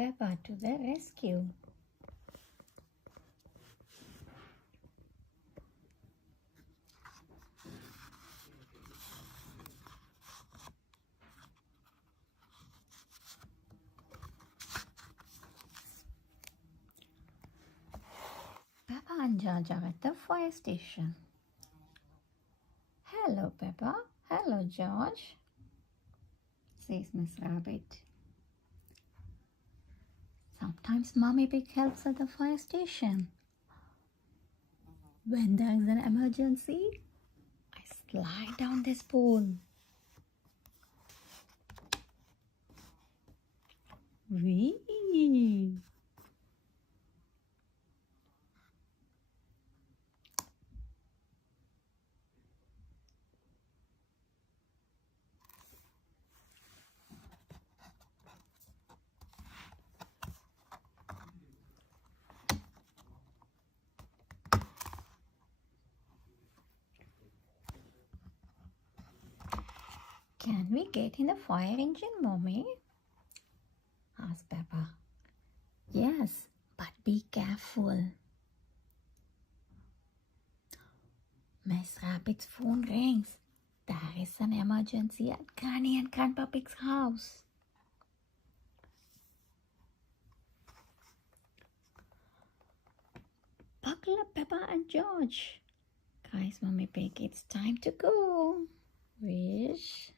Peppa to the rescue. Peppa and George are at the fire station. Hello, Peppa. Hello, George, says Miss Rabbit. Sometimes Mommy Pig helps at the fire station. When there is an emergency, I slide down this pole. Whee! Can we get in the fire engine, Mommy? Asked Peppa. Yes, but be careful. Miss Rabbit's phone rings. There is an emergency at Granny and Grandpa Pig's house. Buckle up, Peppa and George, cries Mommy Pig. It's time to go. Wish.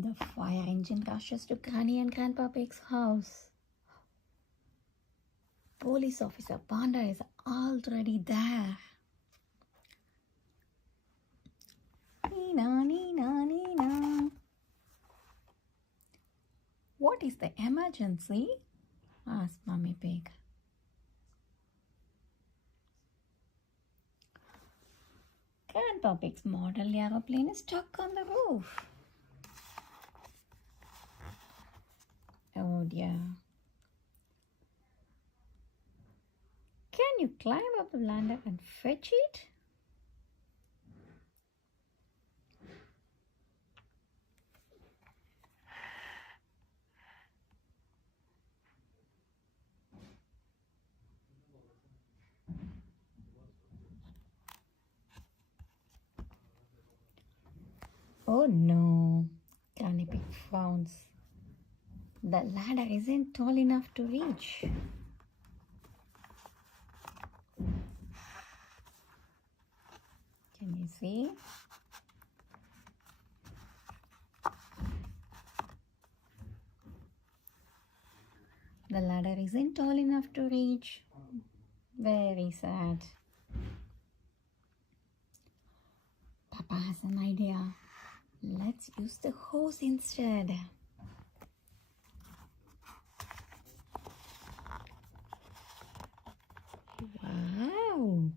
The fire engine rushes to Granny and Grandpa Pig's house. Police officer Panda is already there. Nina, Nina, Nina. What is the emergency? Asked Mummy Pig. Grandpa Pig's model aeroplane is stuck on the roof. Oh dear. Can you climb up the ladder and fetch it? Oh no, Granny Pig frowns. The ladder isn't tall enough to reach. Can you see? The ladder isn't tall enough to reach. Very sad. Papa has an idea. Let's use the hose instead. Wow!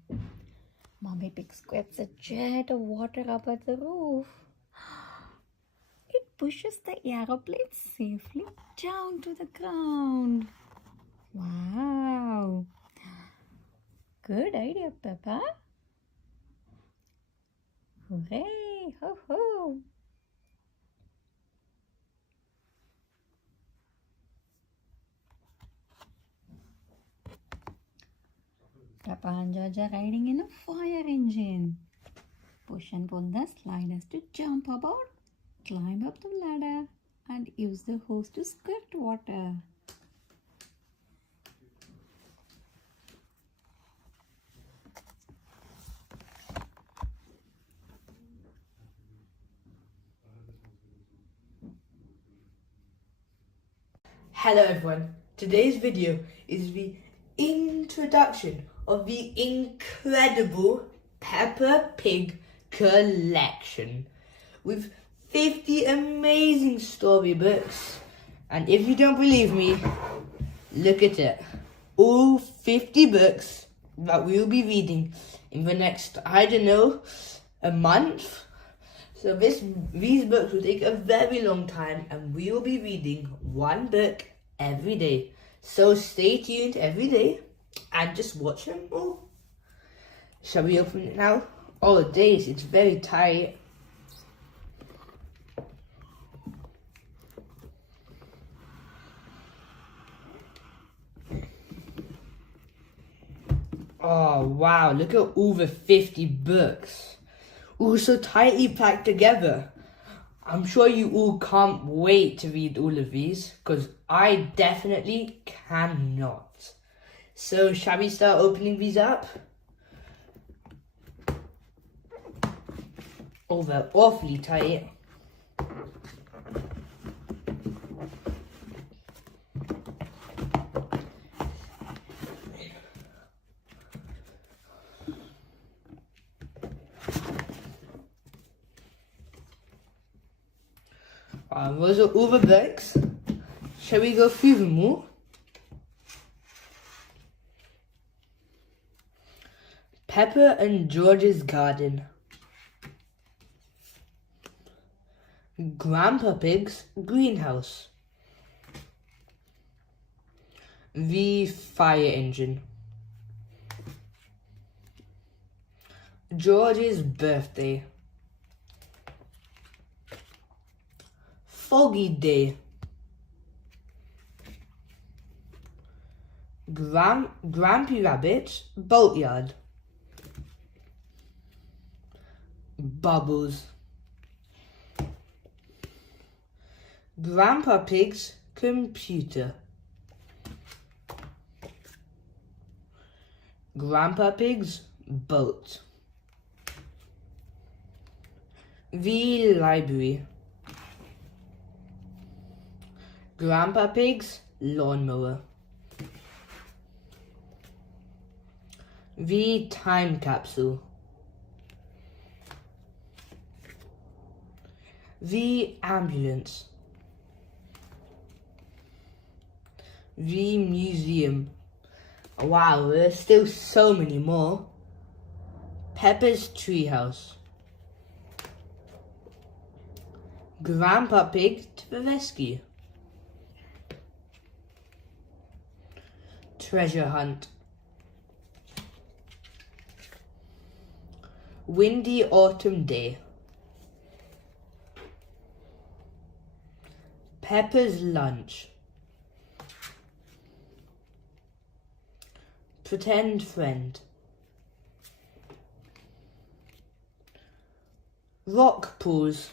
Mommy Pig squirts a jet of water up at the roof. It pushes the aeroplane safely down to the ground. Wow! Good idea, Peppa. Hooray! Ho ho! Peppa and George are riding in a fire engine. Push and pull the sliders to jump about, climb up the ladder, and use the hose to squirt water. Hello everyone, today's video is the introduction of the incredible Peppa Pig collection with 50 amazing storybooks. And if you don't believe me, look at it. All 50 books that we will be reading in the next, I don't know, a month. So these books will take a very long time, and we will be reading one book every day. So stay tuned every day and just watch them all. Shall we open it now? Oh days, it's very tight. Oh wow, look at all the 50 books. All so tightly packed together. I'm sure you all can't wait to read all of these, because I definitely cannot. So shall we start opening these up? Oh, they're awfully tight. Those are all the books. Shall we go through them all? Peppa and George's garden. Grandpa Pig's greenhouse. The fire engine. George's birthday. Foggy day. Grampy Rabbit's boatyard. Bubbles. Grandpa Pig's computer. Grandpa Pig's boat. The library. Grandpa Pig's lawnmower. The time capsule. The ambulance. The museum. Wow, there's still so many more. Peppa's treehouse. Grandpa Pig to the rescue. Treasure hunt. Windy autumn day. Peppa's lunch. Pretend friend. Rock pools.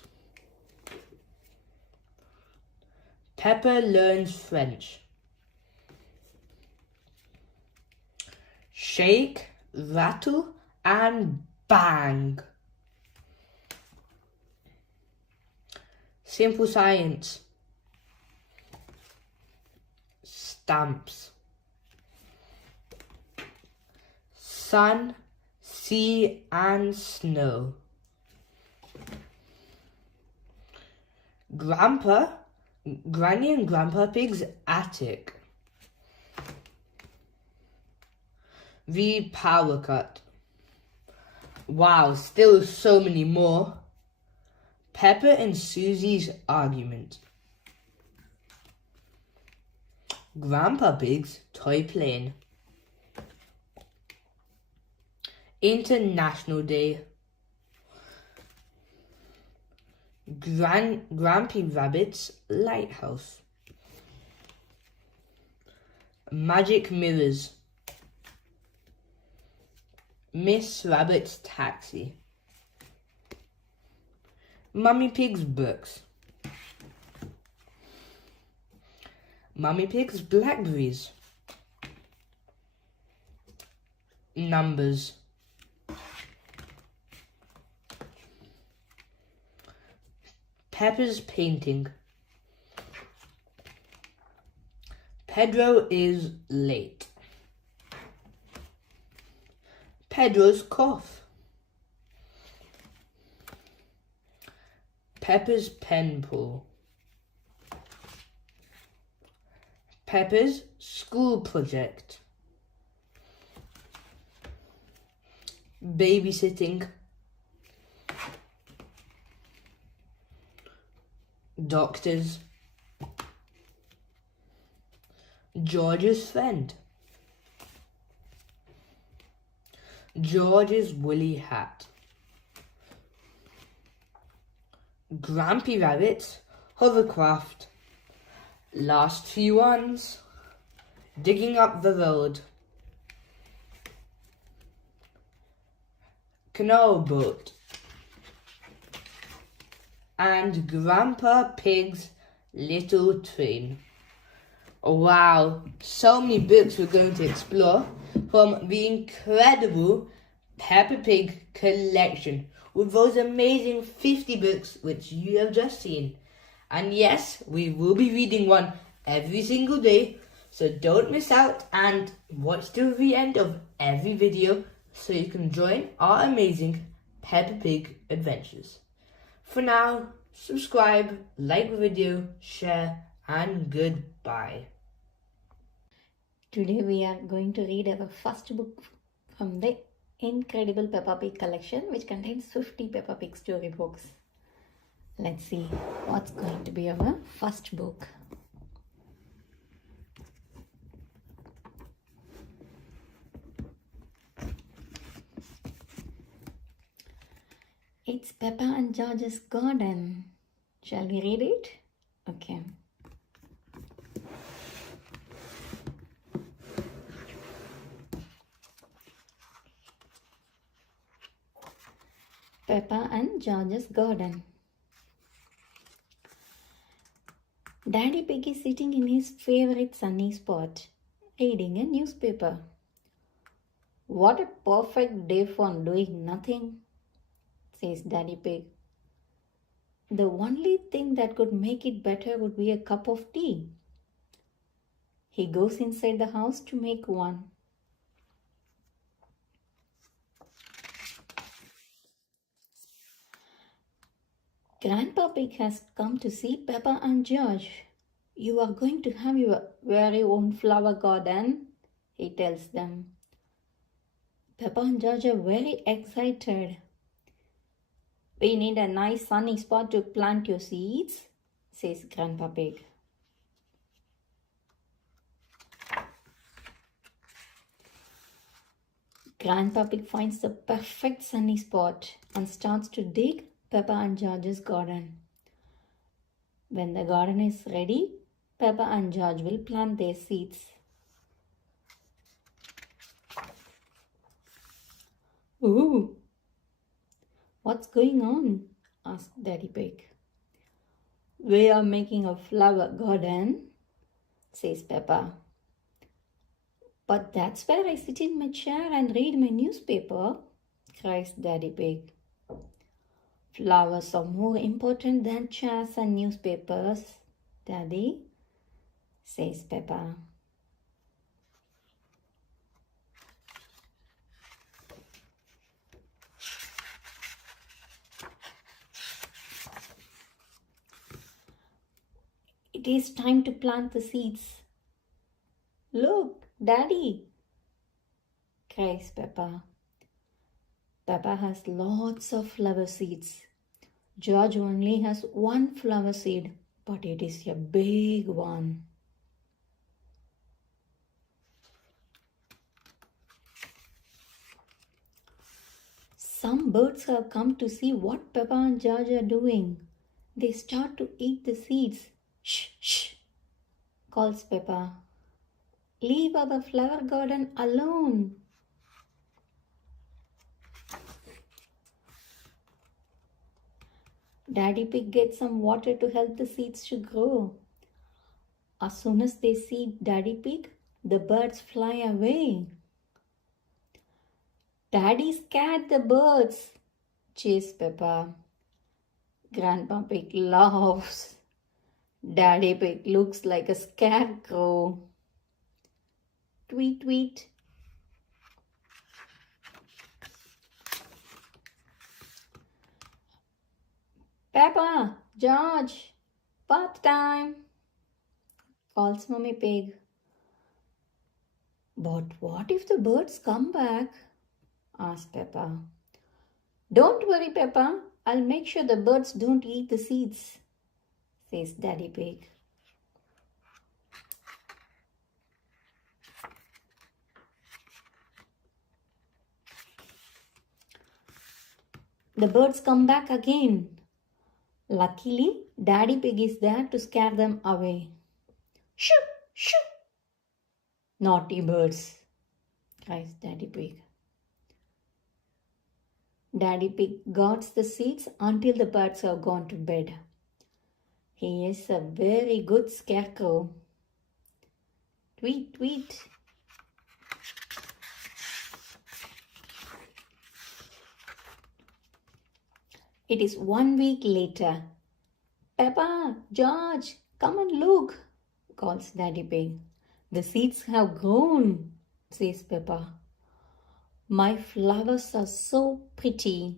Peppa learns French. Shake, rattle, and bang. Simple science. Stamps. Sun, sea, and snow. Granny and Grandpa Pig's attic. The power cut. Wow, still so many more. Peppa and Susie's argument. Grandpa Pig's toy plane. International Day. Grampy Rabbit's lighthouse. Magic mirrors. Miss Rabbit's taxi. Mummy Pig's books. Mummy Pig's blackberries. Numbers. Peppa's painting. Pedro is late. Pedro's cough. Peppa's pen pull. Peppa's school project. babysitting, doctors, George's friend, George's woolly hat, Grampy Rabbit's hovercraft, last few ones, digging up the road, canal boat, and Grandpa Pig's little train. Wow, so many books we're going to explore from the incredible Peppa Pig collection with those amazing 50 books which you have just seen. And yes, we will be reading one every single day, so don't miss out and watch till the end of every video so you can join our amazing Peppa Pig adventures. For now, subscribe, like the video, share, and goodbye. Today we are going to read our first book from the incredible Peppa Pig collection, which contains 50 Peppa Pig storybooks. Let's see what's going to be our first book. It's Peppa and George's garden. Shall we read it? Okay. Peppa and George's garden. Daddy Pig is sitting in his favorite sunny spot, reading a newspaper. What a perfect day for doing nothing, says Daddy Pig. The only thing that could make it better would be a cup of tea. He goes inside the house to make one. Grandpa Pig has come to see Peppa and George. You are going to have your very own flower garden, he tells them. Peppa and George are very excited. We need a nice sunny spot to plant your seeds, says Grandpa Pig. Grandpa Pig finds the perfect sunny spot and starts to dig Peppa and George's garden. When the garden is ready, Peppa and George will plant their seeds. Ooh! What's going on? Asked Daddy Pig. We are making a flower garden, says Peppa. But that's where I sit in my chair and read my newspaper, cries Daddy Pig. Flowers are more important than chairs and newspapers, Daddy, says Peppa. It is time to plant the seeds. Look, Daddy, cries Peppa. Peppa has lots of flower seeds. George only has one flower seed, but it is a big one. Some birds have come to see what Peppa and George are doing. They start to eat the seeds. Shh, shh, calls Peppa. Leave our flower garden alone. Daddy Pig gets some water to help the seeds to grow. As soon as they see Daddy Pig, the birds fly away. Daddy scared the birds, cheers Peppa. Grandpa Pig laughs. Daddy Pig looks like a scarecrow. Tweet, tweet. Peppa, George, bath time, calls Mummy Pig. But what if the birds come back? asked Peppa. Don't worry, Peppa. I'll make sure the birds don't eat the seeds, says Daddy Pig. The birds come back again. Luckily, Daddy Pig is there to scare them away. Shoo! Shoo! Naughty birds, cries Daddy Pig. Daddy Pig guards the seeds until the birds have gone to bed. He is a very good scarecrow. Tweet, tweet. It is 1 week later. Peppa, George, come and look, calls Daddy Pig. The seeds have grown, says Peppa. My flowers are so pretty.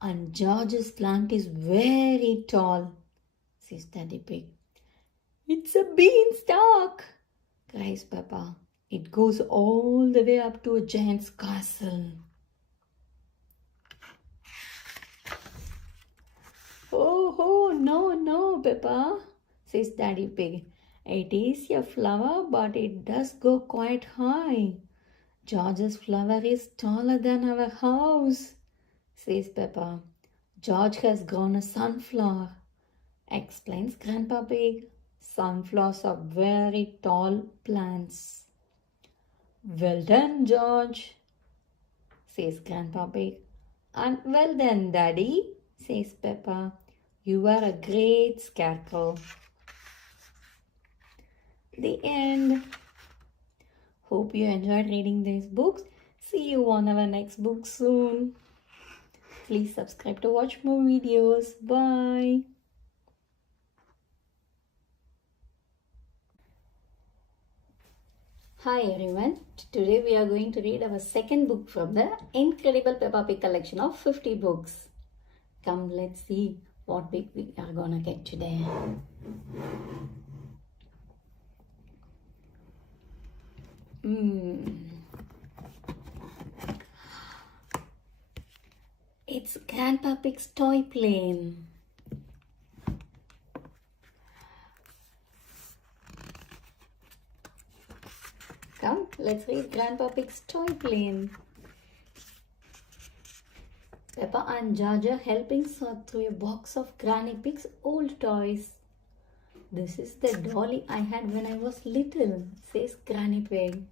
And George's plant is very tall, says Daddy Pig. It's a beanstalk, cries Peppa. It goes all the way up to a giant's castle. Oh, no, Peppa, says Daddy Pig. It is a flower, but it does go quite high. George's flower is taller than our house, says Peppa. George has grown a sunflower, explains Grandpa Pig. Sunflowers are very tall plants. Well done, George, says Grandpa Pig. And well done, Daddy, says Peppa. You are a great scarecrow. The end. Hope you enjoyed reading these books. See you on our next book soon. Please subscribe to watch more videos. Bye. Hi everyone. Today we are going to read our second book from the Incredible Peppa Pig collection of 50 books. Come, let's see what book we are gonna get today. It's Grandpa Pig's toy plane. Come, let's read Grandpa Pig's toy plane. Peppa and George are helping sort through a box of Granny Pig's old toys. This is the dolly I had when I was little, says Granny Pig.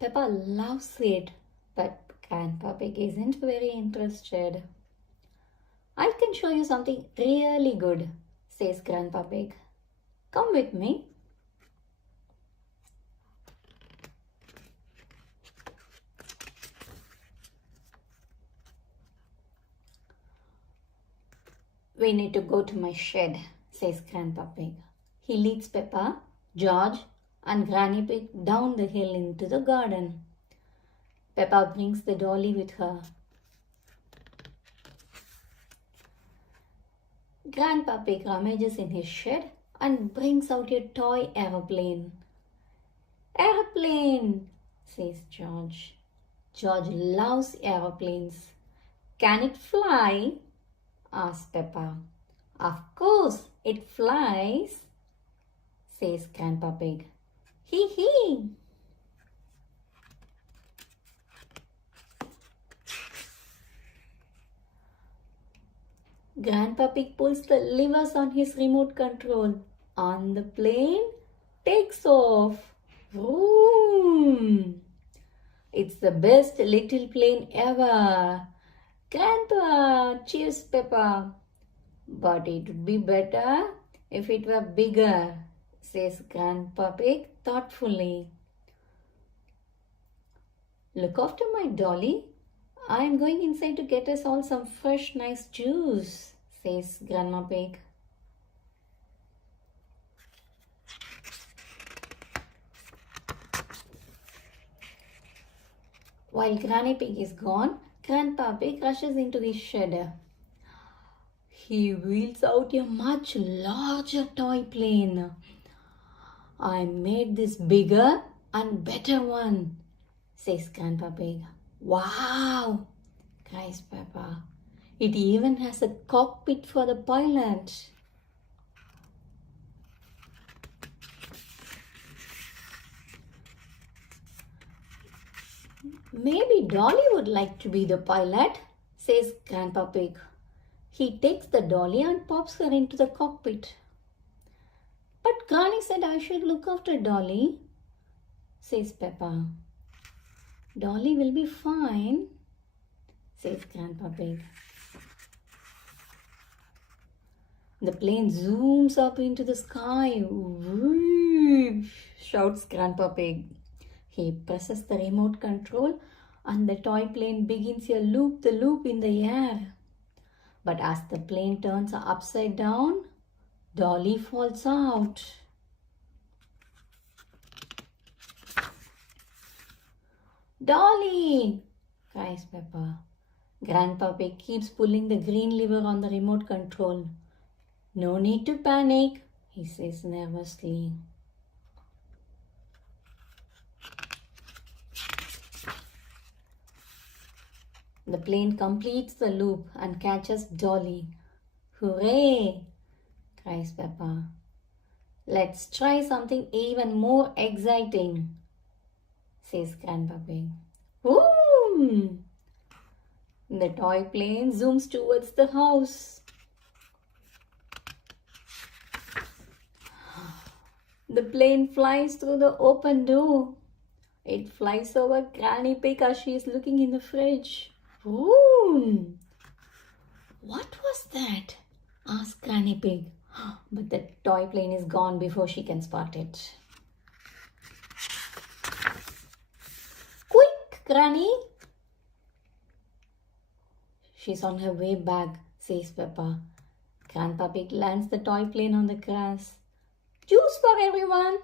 Peppa loves it, but Grandpa Pig isn't very interested. I can show you something really good, says Grandpa Pig. Come with me. We need to go to my shed, says Grandpa Pig. He leads Peppa, George, and Granny Pig down the hill into the garden. Peppa brings the dolly with her. Grandpa Pig rummages in his shed and brings out a toy aeroplane. Aeroplane, says George. George loves aeroplanes. Can it fly? Asks Peppa. Of course, it flies, says Grandpa Pig. Hee hee. Grandpa Pig pulls the levers on his remote control and the plane takes off. Vroom! It's the best little plane ever. Grandpa, cheers Peppa. But it would be better if it were bigger, says Grandpa Pig thoughtfully. Look after my dolly. I am going inside to get us all some fresh, nice juice, says Grandma Pig. While Granny Pig is gone, Grandpa Pig rushes into his shed. He wheels out a much larger toy plane. I made this bigger and better one, says Grandpa Pig. Wow, cries Peppa. It even has a cockpit for the pilot. Maybe Dolly would like to be the pilot, says Grandpa Pig. He takes the dolly and pops her into the cockpit. But Granny said I should look after Dolly, says Peppa. Dolly will be fine, says Grandpa Pig. The plane zooms up into the sky. Whoosh, shouts Grandpa Pig. He presses the remote control and the toy plane begins a loop-the-loop in the air. But as the plane turns upside down, Dolly falls out. Dolly, cries Peppa. Grandpa Pig keeps pulling the green lever on the remote control. No need to panic, he says nervously. The plane completes the loop and catches Dolly. Hooray! Cries Peppa. Let's try something even more exciting, says Grandpa Pig. Woo! The toy plane zooms towards the house. The plane flies through the open door. It flies over Granny Pig as she is looking in the fridge. Ooh! What was that? Asked Granny Pig. But the toy plane is gone before she can spot it. Quick, Granny! She's on her way back, says Peppa. Grandpa Pig lands the toy plane on the grass. Juice for everyone,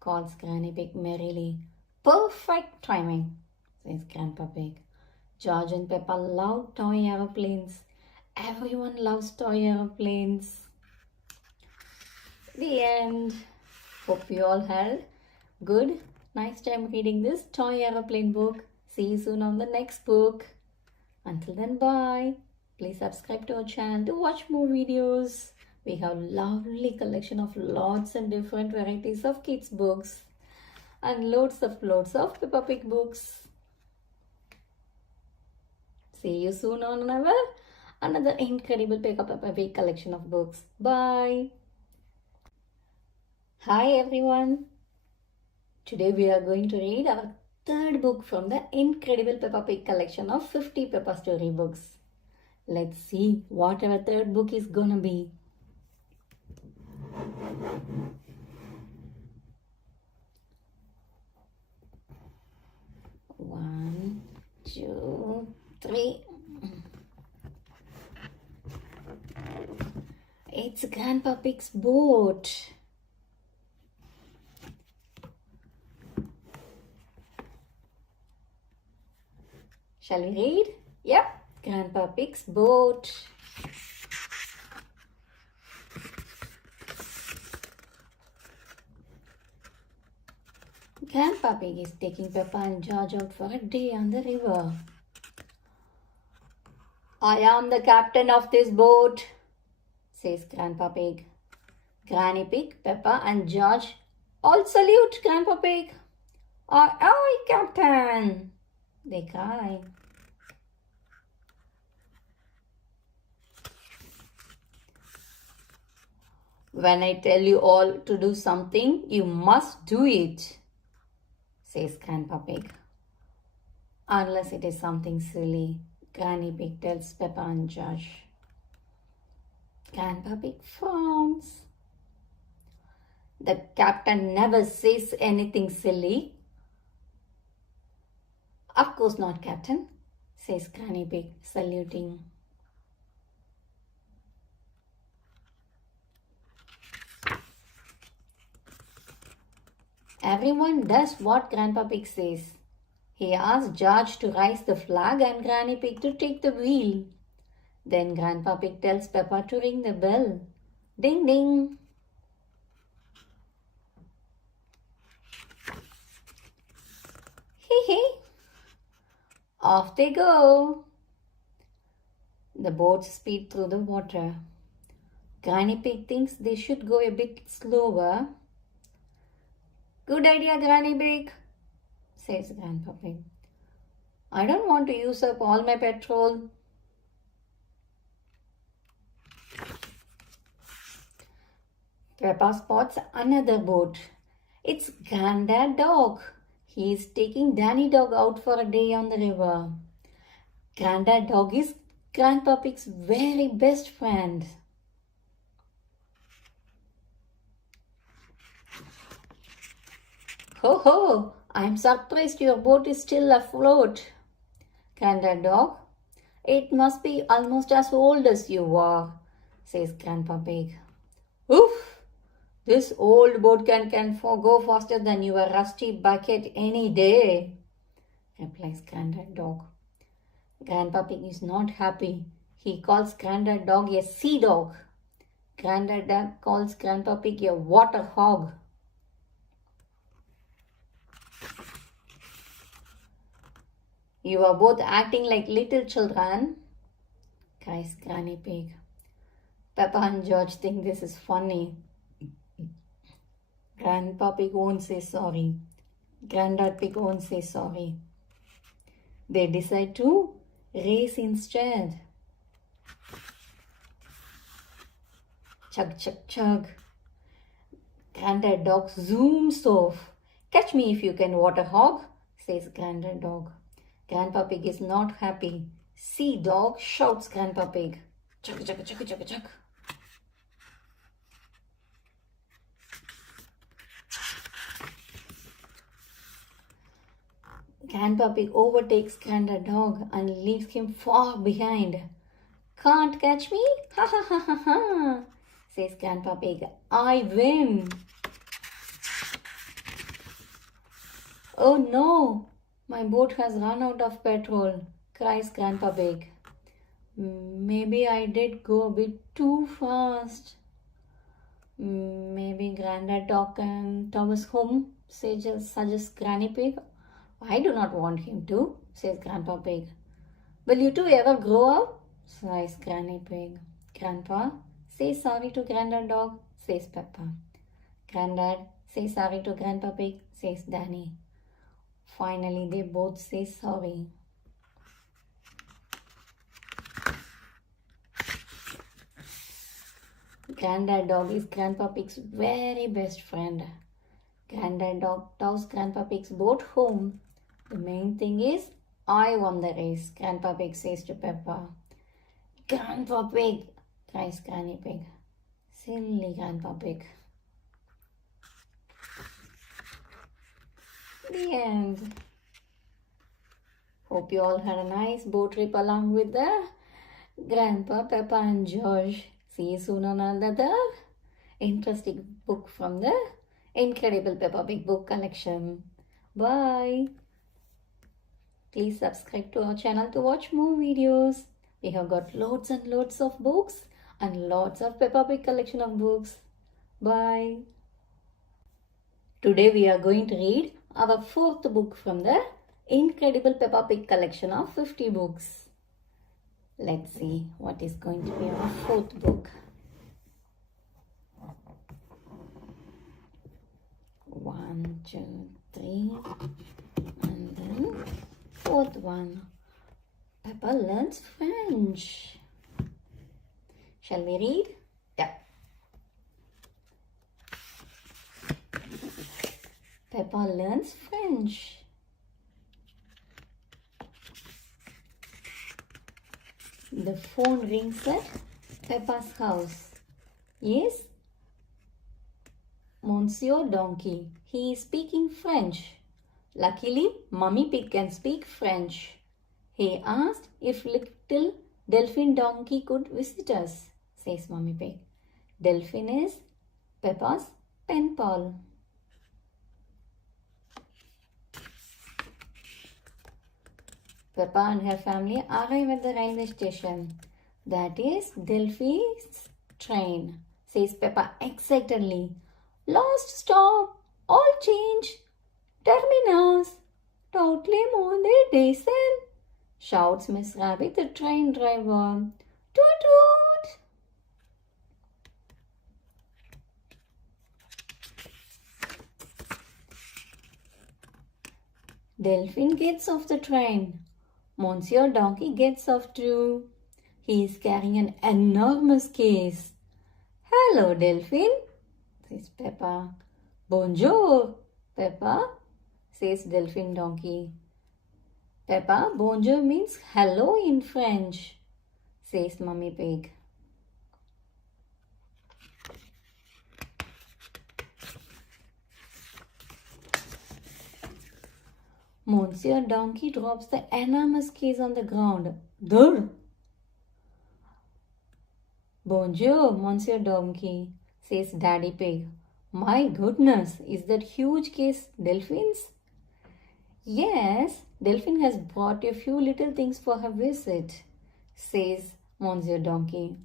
calls Granny Pig merrily. Perfect timing, says Grandpa Pig. George and Peppa love toy aeroplanes. Everyone loves toy aeroplanes. The end. Hope you all had good, nice time reading this toy aeroplane book. See you soon on the next book. Until then, bye. Please subscribe to our channel to watch more videos. We have lovely collection of lots and different varieties of kids books and loads of Peppa Pig books. See you soon on another incredible Peppa Pig collection of books. Bye. Hi everyone. Today we are going to read our third book from the incredible Peppa Pig collection of 50 Peppa story books. Let's see what our third book is gonna be. One, two, three. It's Grandpa Pig's boat. Shall we read? Yep, Grandpa Pig's boat. Grandpa Pig is taking Peppa and George out for a day on the river. I am the captain of this boat, says Grandpa Pig. Granny Pig, Peppa and George all salute Grandpa Pig. Aye, aye, Captain, they cry. When I tell you all to do something, you must do it, says Grandpa Pig. Unless it is something silly, Granny Pig tells Peppa and George. Grandpa Pig frowns. The captain never says anything silly. Of course not, Captain, says Granny Pig, saluting. Everyone does what Grandpa Pig says. He asks George to raise the flag and Granny Pig to take the wheel. Then Grandpa Pig tells Peppa to ring the bell. Ding ding. Hee hee. Off they go. The boats speed through the water. Granny Pig thinks they should go a bit slower. Good idea, Granny Pig, says Grandpa Pig. I don't want to use up all my petrol. Peppa spots another boat. It's Granddad Dog. He is taking Danny Dog out for a day on the river. Granddad Dog is Grandpa Pig's very best friend. Ho ho! I'm surprised your boat is still afloat. Granddad Dog, it must be almost as old as you are, says Grandpa Pig. Oof! This old boat can go faster than your rusty bucket any day, replies Granddad Dog. Grandpa Pig is not happy. He calls Granddad Dog a sea dog. Granddad Dog calls Grandpa Pig a water hog. You are both acting like little children, cries Granny Pig. Peppa and George think this is funny. Grandpa Pig won't say sorry. Granddad Pig won't say sorry. They decide to race instead. Chug, chug, chug. Granddad Dog zooms off. Catch me if you can, water hog, says Granddad Dog. Grandpa Pig is not happy. Sea Dog, shouts Grandpa Pig. Chug, chug, chug, chug, chug. Grandpa Pig overtakes Granddad Dog and leaves him far behind. Can't catch me? Ha ha ha ha ha, says Grandpa Pig. I win. Oh no, my boat has run out of petrol, cries Grandpa Pig. Maybe I did go a bit too fast. Maybe Granddad Dog can tow us home, suggests Granny Pig. I do not want him to, says Grandpa Pig. Will you two ever grow up? Sighs Granny Pig. Grandpa, say sorry to Granddad Dog, says Peppa. Granddad, say sorry to Grandpa Pig, says Danny. Finally, they both say sorry. Granddad Dog is Grandpa Pig's very best friend. Granddad Dog tows Grandpa Pig's boat home. The main thing is, I won the race, Grandpa Pig says to Peppa. Grandpa Pig, cries Granny Pig. Silly Grandpa Pig. The end. Hope you all had a nice boat trip along with the Grandpa, Peppa and George. See you soon on another interesting book from the Incredible Peppa Pig book collection. Bye. Please subscribe to our channel to watch more videos. We have got loads and loads of books and lots of Peppa Pig collection of books. Bye. Today we are going to read our fourth book from the Incredible Peppa Pig collection of 50 books. Let's see what is going to be our fourth book. One, two, three, and then fourth one. Peppa learns French. Shall we read? Yeah. Peppa learns French. The phone rings at Peppa's house. Yes? Monsieur Donkey. He is speaking French. Luckily, Mummy Pig can speak French. He asked if little Delphine Donkey could visit us, says Mummy Pig. Delphine is Peppa's pen pal. Peppa and her family arrive at the railway station. That is Delphine's train, says Peppa excitedly. Last stop, all change, terminus, totally more than decent, shouts Miss Rabbit, the train driver. Toot toot! Delphine gets off the train. Monsieur Donkey gets off too. He is carrying an enormous case. Hello, Delphine, says Peppa. Bonjour, Peppa, says Delphine Donkey. Peppa, bonjour means hello in French, says Mummy Pig. Monsieur Donkey drops the enormous case on the ground. Durr! Bonjour, Monsieur Donkey, says Daddy Pig. My goodness, is that huge case Delphine's? Yes, Delphine has brought a few little things for her visit, says Monsieur Donkey.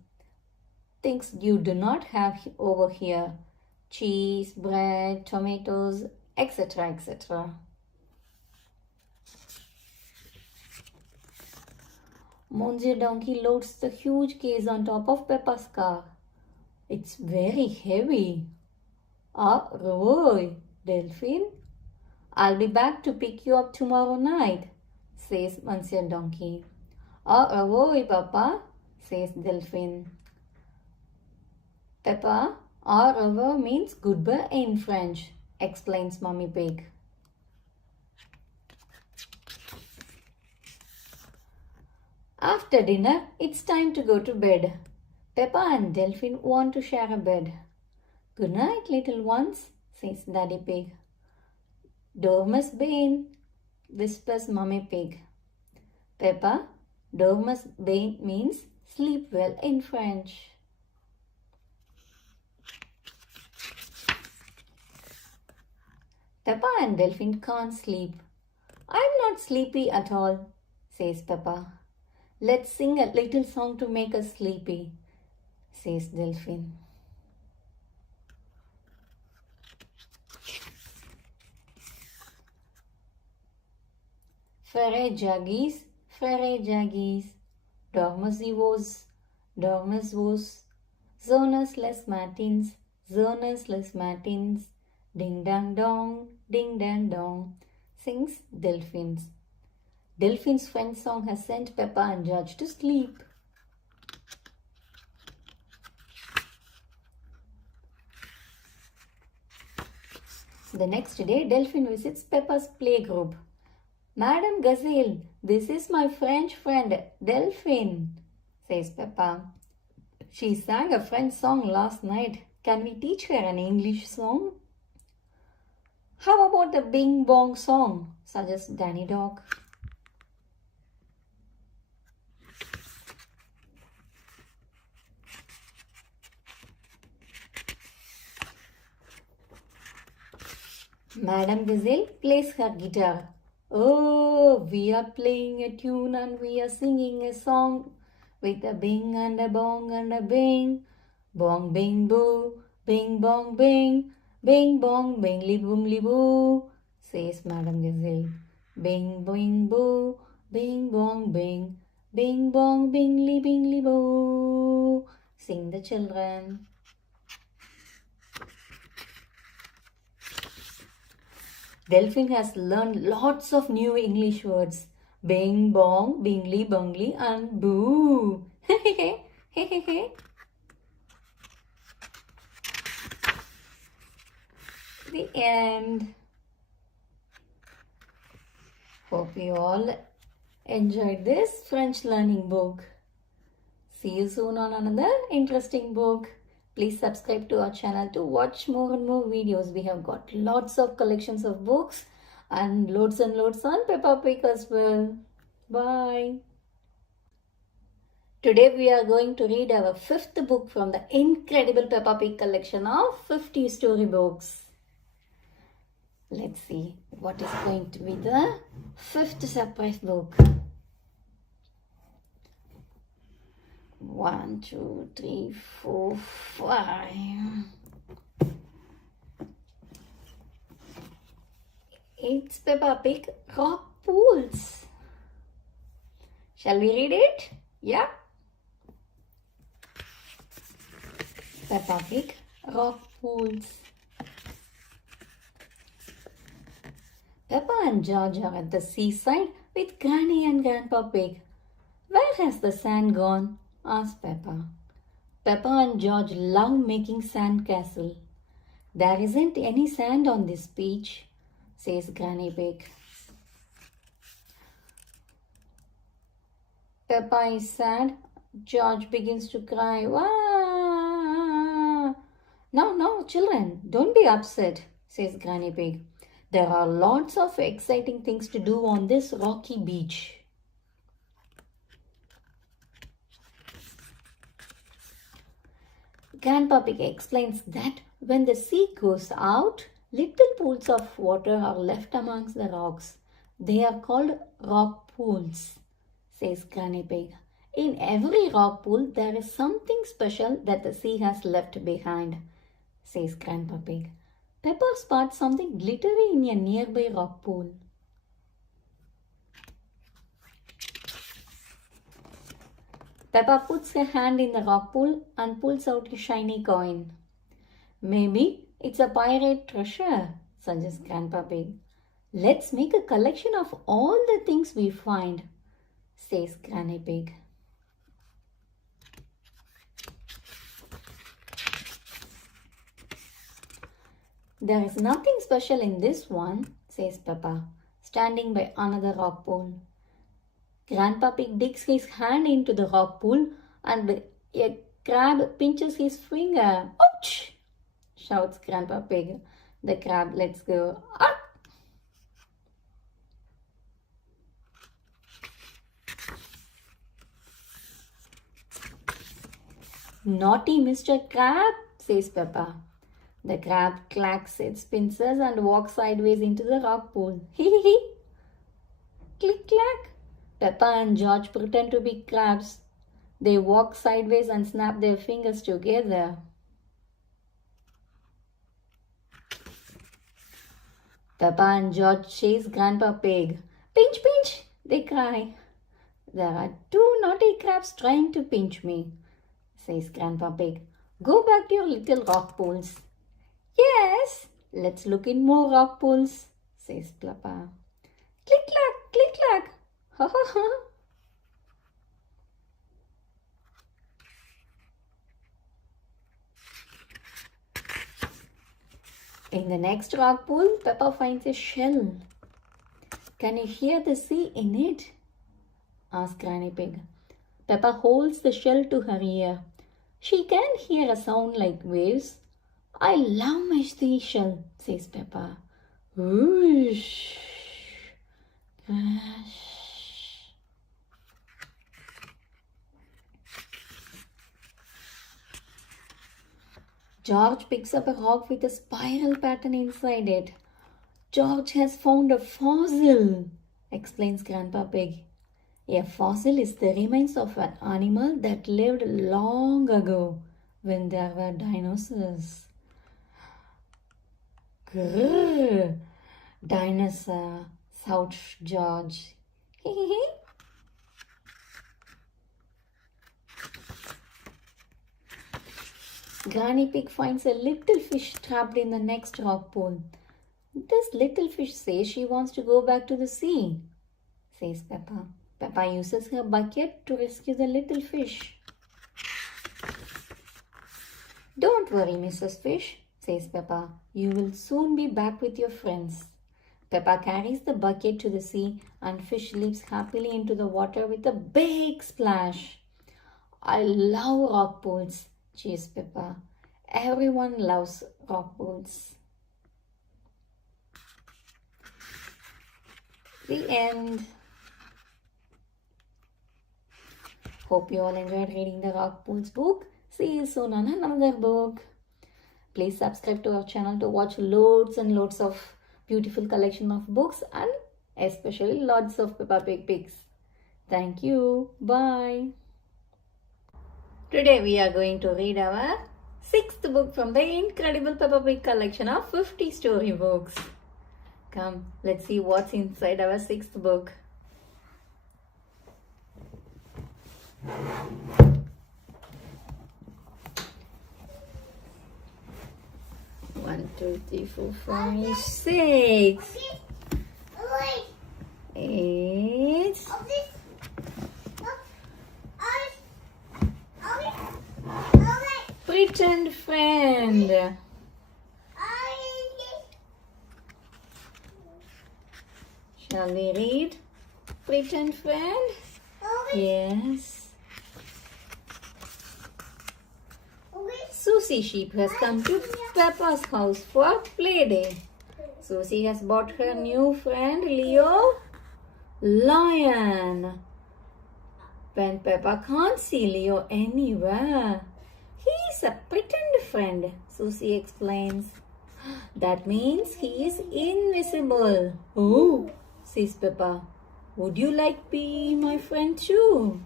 Things you do not have over here. Cheese, bread, tomatoes, etc., etc. Monsieur Donkey loads the huge case on top of Peppa's car. It's very heavy. Au revoir, Delphine. I'll be back to pick you up tomorrow night, says Monsieur Donkey. Au revoir, Papa, says Delphine. Peppa, au revoir means goodbye in French, explains Mummy Pig. After dinner, it's time to go to bed. Peppa and Delphine want to share a bed. Good night, little ones, says Daddy Pig. Dormus Bane, whispers Mummy Pig. Peppa, Dormus Bane means sleep well in French. Peppa and Delphine can't sleep. I'm not sleepy at all, says Peppa. Let's sing a little song to make us sleepy, says Delphine. Frere jaggies, dormus vos, zones les matins, ding dang dong, sings Delphine. Delphine's friend song has sent Peppa and George to sleep. The next day, Delphine visits Peppa's playgroup. Madame Gazelle, this is my French friend, Delphine, says Peppa. She sang a French song last night. Can we teach her an English song? How about the Bing Bong song, suggests Danny Dog. Madame Gazelle plays her guitar. Oh, we are playing a tune and we are singing a song with a bing and a bong and a bing. Bong bing boo, bing bong bing, bing bong bingly boomly boo, says Madame Gazelle. Bing bing boo, bing bong bing, bing bong bingly boo, sing the children. Delphine has learned lots of new English words. Bing, bong, bingly, bungly and boo. The end. Hope you all enjoyed this French learning book. See you soon on another interesting book. Please subscribe to our channel to watch more and more videos. We have got lots of collections of books and loads on Peppa Pig as well. Bye. Today we are going to read our 5th book from the incredible Peppa Pig collection of 50 storybooks. Let's see what is going to be the 5th surprise book. 1, 2, 3, 4, 5. It's Peppa Pig Rock Pools. Shall we read it? Yeah? Peppa Pig, rock pools. Peppa and George are at the seaside with Granny and Grandpa Pig. Where has the sand gone? Asked Peppa. Peppa and George love making sand castle. There isn't any sand on this beach, says Granny Pig. Peppa is sad. George begins to cry. Wah! No, children, don't be upset, says Granny Pig. There are lots of exciting things to do on this rocky beach. Grandpa Pig explains that when the sea goes out, little pools of water are left amongst the rocks. They are called rock pools, says Granny Pig. In every rock pool, there is something special that the sea has left behind, says Grandpa Pig. Peppa spots something glittery in a nearby rock pool. Peppa puts her hand in the rock pool and pulls out a shiny coin. Maybe it's a pirate treasure, suggests Grandpa Pig. Let's make a collection of all the things we find, says Granny Pig. There is nothing special in this one, says Peppa, standing by another rock pool. Grandpa Pig digs his hand into the rock pool and a crab pinches his finger. Ouch! Shouts Grandpa Pig. The crab lets go. Ah! Naughty Mr. Crab, says Peppa. The crab clacks its pincers and walks sideways into the rock pool. Hee hee hee. Click clack. Peppa and George pretend to be crabs. They walk sideways and snap their fingers together. Peppa and George chase Grandpa Pig. Pinch, pinch, they cry. There are two naughty crabs trying to pinch me, says Grandpa Pig. Go back to your little rock pools. Yes, let's look in more rock pools, says Peppa. Click clack, click clack. Ha ha ha. In the next rock pool, Peppa finds a shell. Can you hear the sea in it? Asks Granny Pig. Peppa holds the shell to her ear. She can hear a sound like waves. I love my seashell, says Peppa. Whoosh. Crash. George picks up a rock with a spiral pattern inside it. George has found a fossil, explains Grandpa Pig. A fossil is the remains of an animal that lived long ago when there were dinosaurs. Grrr, dinosaur, shouts George. Granny Pig finds a little fish trapped in the next rock pool. This little fish says she wants to go back to the sea, says Peppa. Peppa uses her bucket to rescue the little fish. Don't worry, Mrs. Fish, says Peppa. You will soon be back with your friends. Peppa carries the bucket to the sea and fish leaps happily into the water with a big splash. I love rock pools, cheers Peppa. Everyone loves rock pools. The end. Hope you all enjoyed reading the Rock Pools book. See you soon on another book. Please subscribe to our channel to watch loads and loads of beautiful collection of books and especially lots of Peppa Pig pics. Thank you. Bye. Today we are going to read our 6th book from the incredible Peppa Pig collection of 50 storybooks. Come, let's see what's inside our 6th book. One, two, three, four, five, 6. 8. Pretend friend. Shall we read Pretend friend? Yes. Susie Sheep has come to Peppa's house for a play day. Susie has bought her new friend Leo Lion. When Peppa can't see Leo anywhere, he's a pretend friend, Susie explains. That means he is invisible. Oh, says Peppa. Would you like to be my friend too?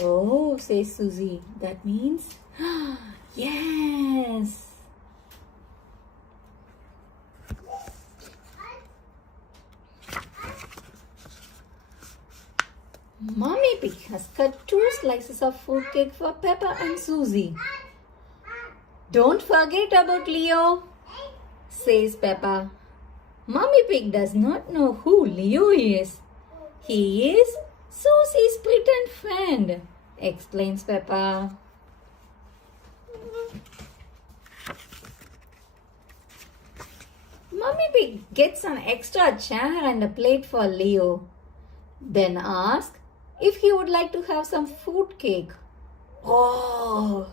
Oh, says Susie. That means yes. Mommy Pig has cut 2 slices of fruitcake for Peppa and Susie. Don't forget about Leo, says Peppa. Mommy Pig does not know who Leo is. He is Susie's pretend friend, explains Peppa. Mommy Pig gets an extra chair and a plate for Leo. Then asks if he would like to have some fruit cake. Oh,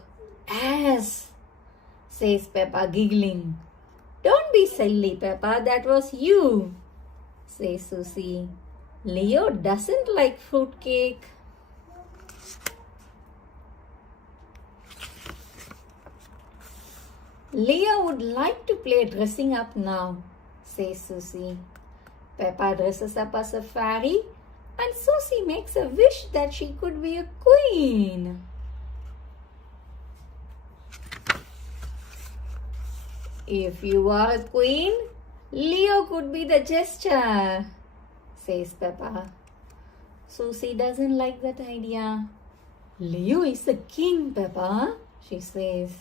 yes, says Peppa, giggling. Don't be silly, Peppa, that was you, says Susie. Leo doesn't like fruit cake. Leo would like to play dressing up now, says Susie. Peppa dresses up as a fairy and Susie makes a wish that she could be a queen. If you are a queen, Leo could be the jester, says Peppa. Susie doesn't like that idea. Leo is a king, Peppa, she says.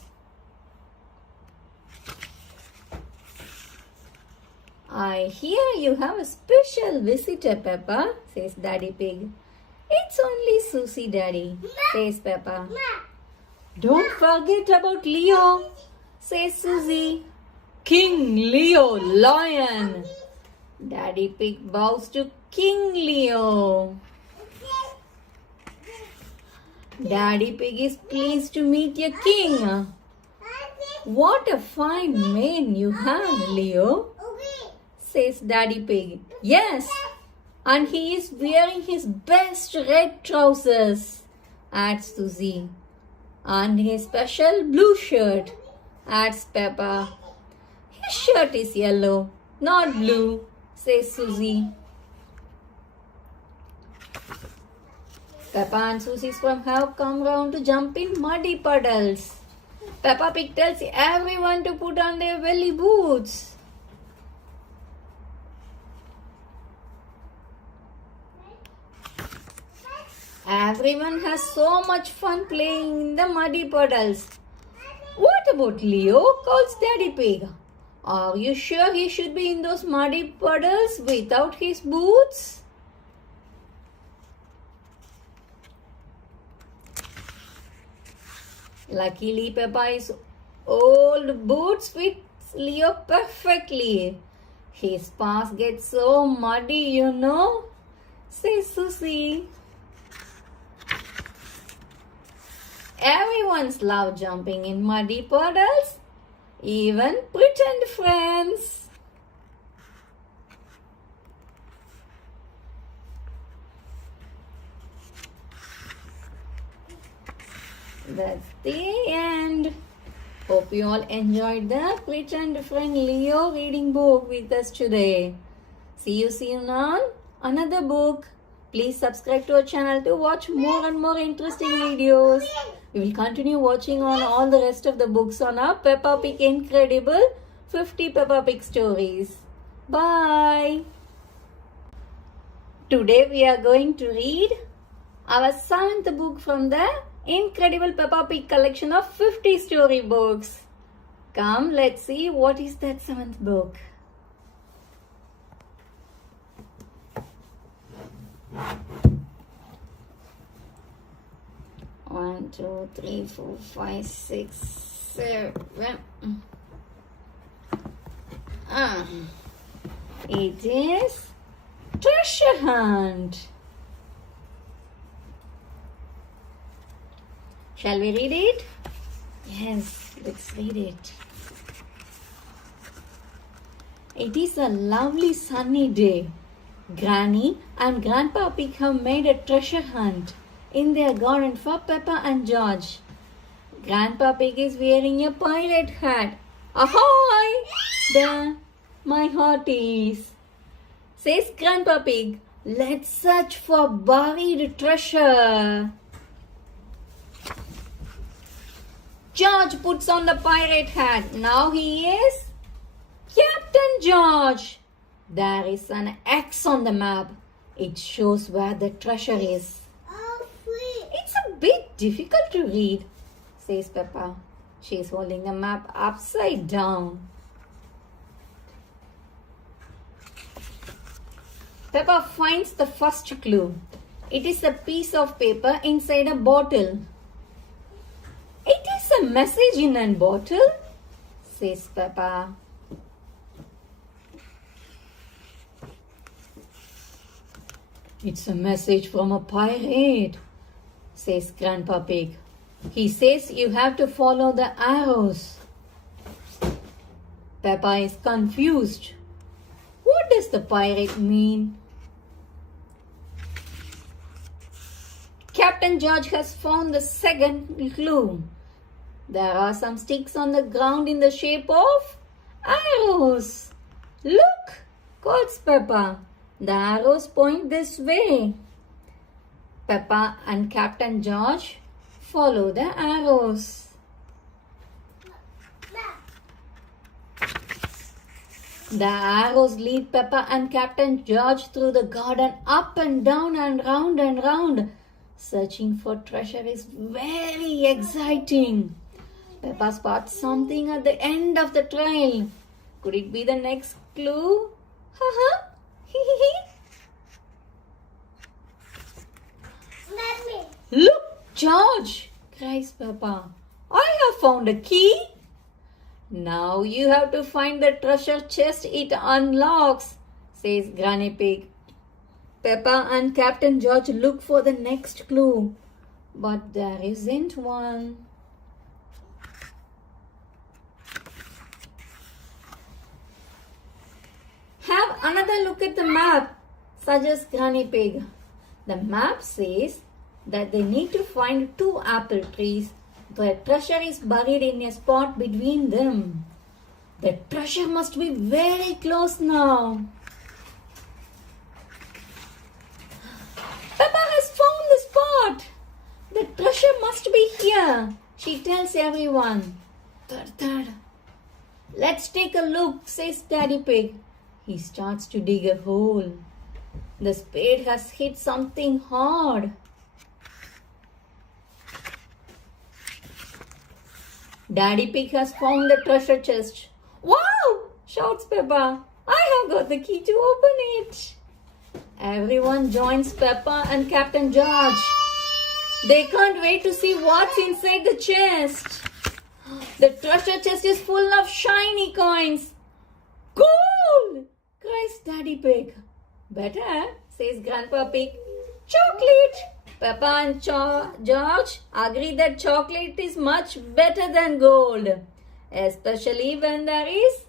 I hear you have a special visitor, Peppa, says Daddy Pig. It's only Susie, Daddy, says Peppa. Don't forget about Leo, says Susie. King Leo Lion. Daddy Pig bows to King Leo. Daddy Pig is pleased to meet your king. What a fine mane you have, Leo, says Daddy Pig. Yes, and he is wearing his best red trousers, adds Susie. And his special blue shirt, adds Peppa. His shirt is yellow, not blue, says Susie. Peppa and Susie's friend have come round to jump in muddy puddles. Peppa Pig tells everyone to put on their belly boots. Everyone has so much fun playing in the muddy puddles. What about Leo? Calls Daddy Pig. Are you sure he should be in those muddy puddles without his boots? Luckily, Peppa's old boots fit Leo perfectly. His paws get so muddy, you know, says Susie. Everyone's love jumping in muddy puddles, even pretend friends. That's the end. Hope you all enjoyed the Pretend Friend Leo reading book with us today. See you soon on another book. Please subscribe to our channel to watch more and more interesting videos. We will continue watching on all the rest of the books on our Peppa Pig Incredible 50 Peppa Pig stories. Bye. Today we are going to read our seventh book from the incredible Peppa Pig collection of 50 storybooks. Come, let's see what is that seventh book. One, two, three, 4, 5, 6, 7. It is Treasure Hunt. Shall we read it? Yes, let's read it. It is a lovely sunny day. Granny and Grandpa Pig have made a treasure hunt in their garden for Peppa and George. Grandpa Pig is wearing a pirate hat. Ahoy! There, my hearties, says Grandpa Pig. Let's search for buried treasure. George puts on the pirate hat. Now he is Captain George. There is an X on the map. It shows where the treasure is. It's a bit difficult to read, says Peppa. She is holding the map upside down. Peppa finds the first clue. It is a piece of paper inside a bottle. It is a message in a bottle, says Peppa. It's a message from a pirate, says Grandpa Pig. He says you have to follow the arrows. Peppa is confused. What does the pirate mean? Captain George has found the second clue. There are some sticks on the ground in the shape of arrows. Look, calls Peppa. The arrows point this way. Peppa and Captain George follow the arrows. The arrows lead Peppa and Captain George through the garden, up and down and round and round. Searching for treasure is very exciting. Peppa spots something at the end of the trail. Could it be the next clue? Haha. Look, George, cries Peppa. I have found a key. Now you have to find the treasure chest it unlocks, says Granny Pig. Peppa and Captain George look for the next clue, but there isn't one. Have another look at the map, suggests Granny Pig. The map says that they need to find 2 apple trees. The treasure is buried in a spot between them. The treasure must be very close now. Peppa has found the spot. The treasure must be here, she tells everyone. Third. Let's take a look, says Daddy Pig. He starts to dig a hole. The spade has hit something hard. Daddy Pig has found the treasure chest. Wow! Shouts Peppa. I have got the key to open it. Everyone joins Peppa and Captain George. They can't wait to see what's inside the chest. The treasure chest is full of shiny coins. Gold! Cries Daddy Pig. Better, says Grandpa Pig. Chocolate! Peppa and George agree that chocolate is much better than gold, especially when there is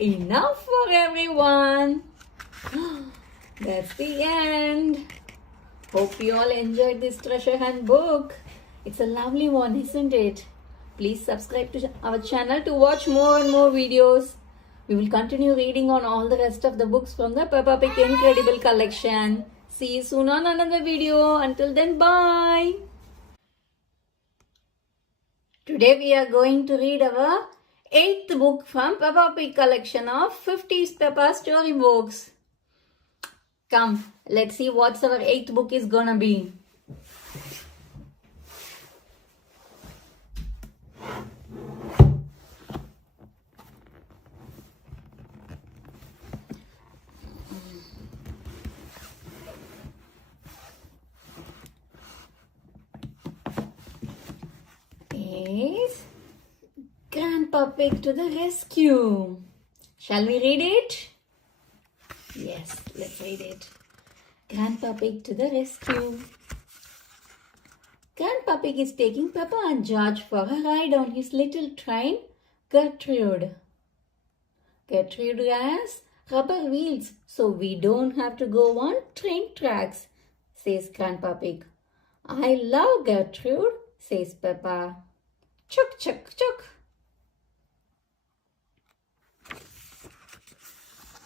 enough for everyone. That's the end. Hope you all enjoyed this treasure hunt book. It's a lovely one, isn't it? Please subscribe to our channel to watch more and more videos. We will continue reading on all the rest of the books from the Peppa Pig Incredible Collection. See you soon on another video. Until then, bye. Today we are going to read our 8th book from Peppa Pig collection of 50 Peppa storybooks. Come, let's see what's our 8th book is gonna be. says, Grandpa Pig to the rescue. Shall we read it? Yes, let's read it. Grandpa Pig to the rescue. Grandpa Pig is taking Peppa and George for a ride on his little train, Gertrude. Gertrude has rubber wheels, so we don't have to go on train tracks, says Grandpa Pig. I love Gertrude, says Peppa. Chuk, chuk, chuk.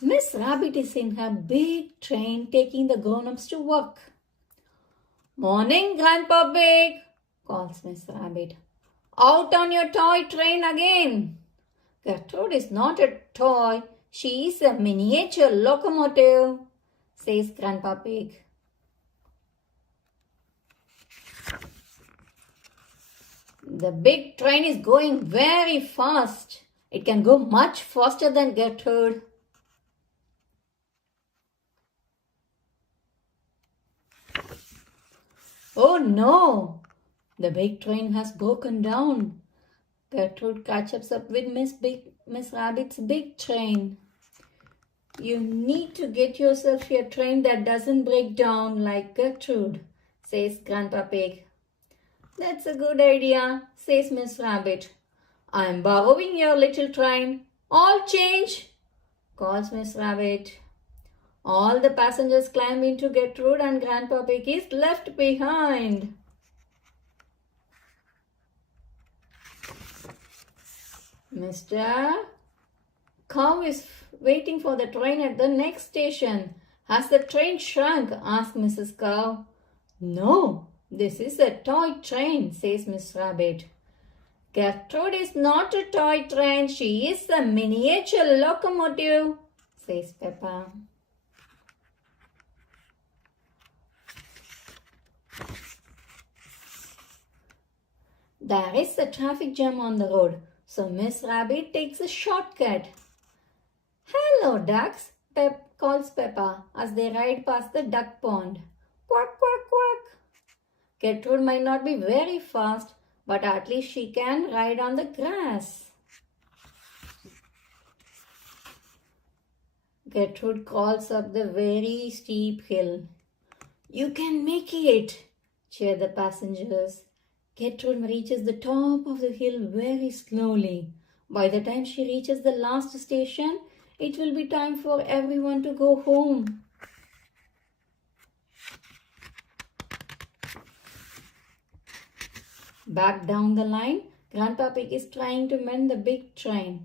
Miss Rabbit is in her big train taking the grown-ups to work. Morning, Grandpa Pig, calls Miss Rabbit. Out on your toy train again. Gertrude is not a toy. She is a miniature locomotive, says Grandpa Pig. The big train is going very fast. It can go much faster than Gertrude. Oh no! The big train has broken down. Gertrude catches up with Miss Rabbit's big train. You need to get yourself a train that doesn't break down like Gertrude, says Grandpa Pig. That's a good idea, says Miss Rabbit. I'm borrowing your little train. All change, calls Miss Rabbit. All the passengers climb into Gertrude and Grandpa Pig is left behind. Mr. Cow is waiting for the train at the next station. Has the train shrunk? Asks Mrs. Cow. No, this is a toy train, says Miss Rabbit. Gertrude is not a toy train. She is a miniature locomotive, says Peppa. There is a traffic jam on the road, so Miss Rabbit takes a shortcut. Hello, ducks, calls Peppa as they ride past the duck pond. Quack, quack, quack. Gertrude might not be very fast, but at least she can ride on the grass. Gertrude crawls up the very steep hill. You can make it, cheer the passengers. Gertrude reaches the top of the hill very slowly. By the time she reaches the last station, it will be time for everyone to go home. Back down the line, Grandpa Pig is trying to mend the big train.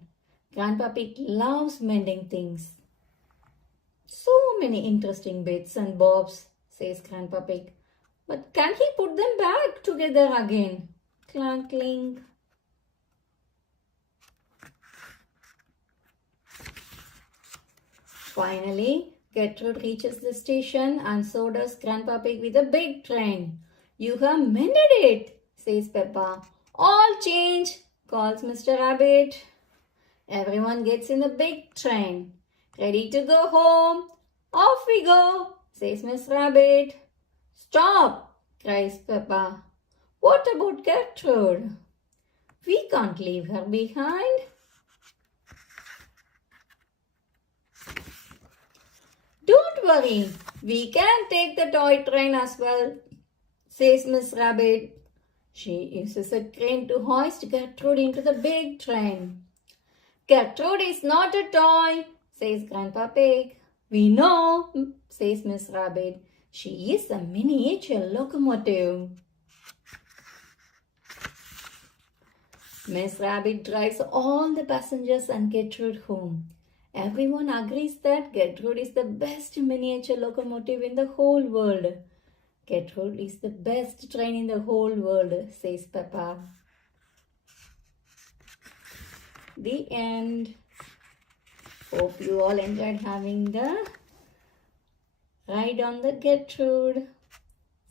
Grandpa Pig loves mending things. So many interesting bits and bobs, says Grandpa Pig. But can he put them back together again? Clank, clink. Finally, Gertrude reaches the station and so does Grandpa Pig with a big train. You have mended it, says Peppa. All change, calls Mr. Rabbit. Everyone gets in the big train. Ready to go home. Off we go, says Miss Rabbit. Stop, cries Peppa. What about Gertrude? We can't leave her behind. Don't worry, we can take the toy train as well, says Miss Rabbit. She uses a crane to hoist Gertrude into the big train. Gertrude is not a toy, says Grandpa Pig. We know, says Miss Rabbit. She is a miniature locomotive. Miss Rabbit drives all the passengers and Gertrude home. Everyone agrees that Gertrude is the best miniature locomotive in the whole world. Gertrude is the best train in the whole world, says Peppa. The end. Hope you all enjoyed having the ride on the Gertrude.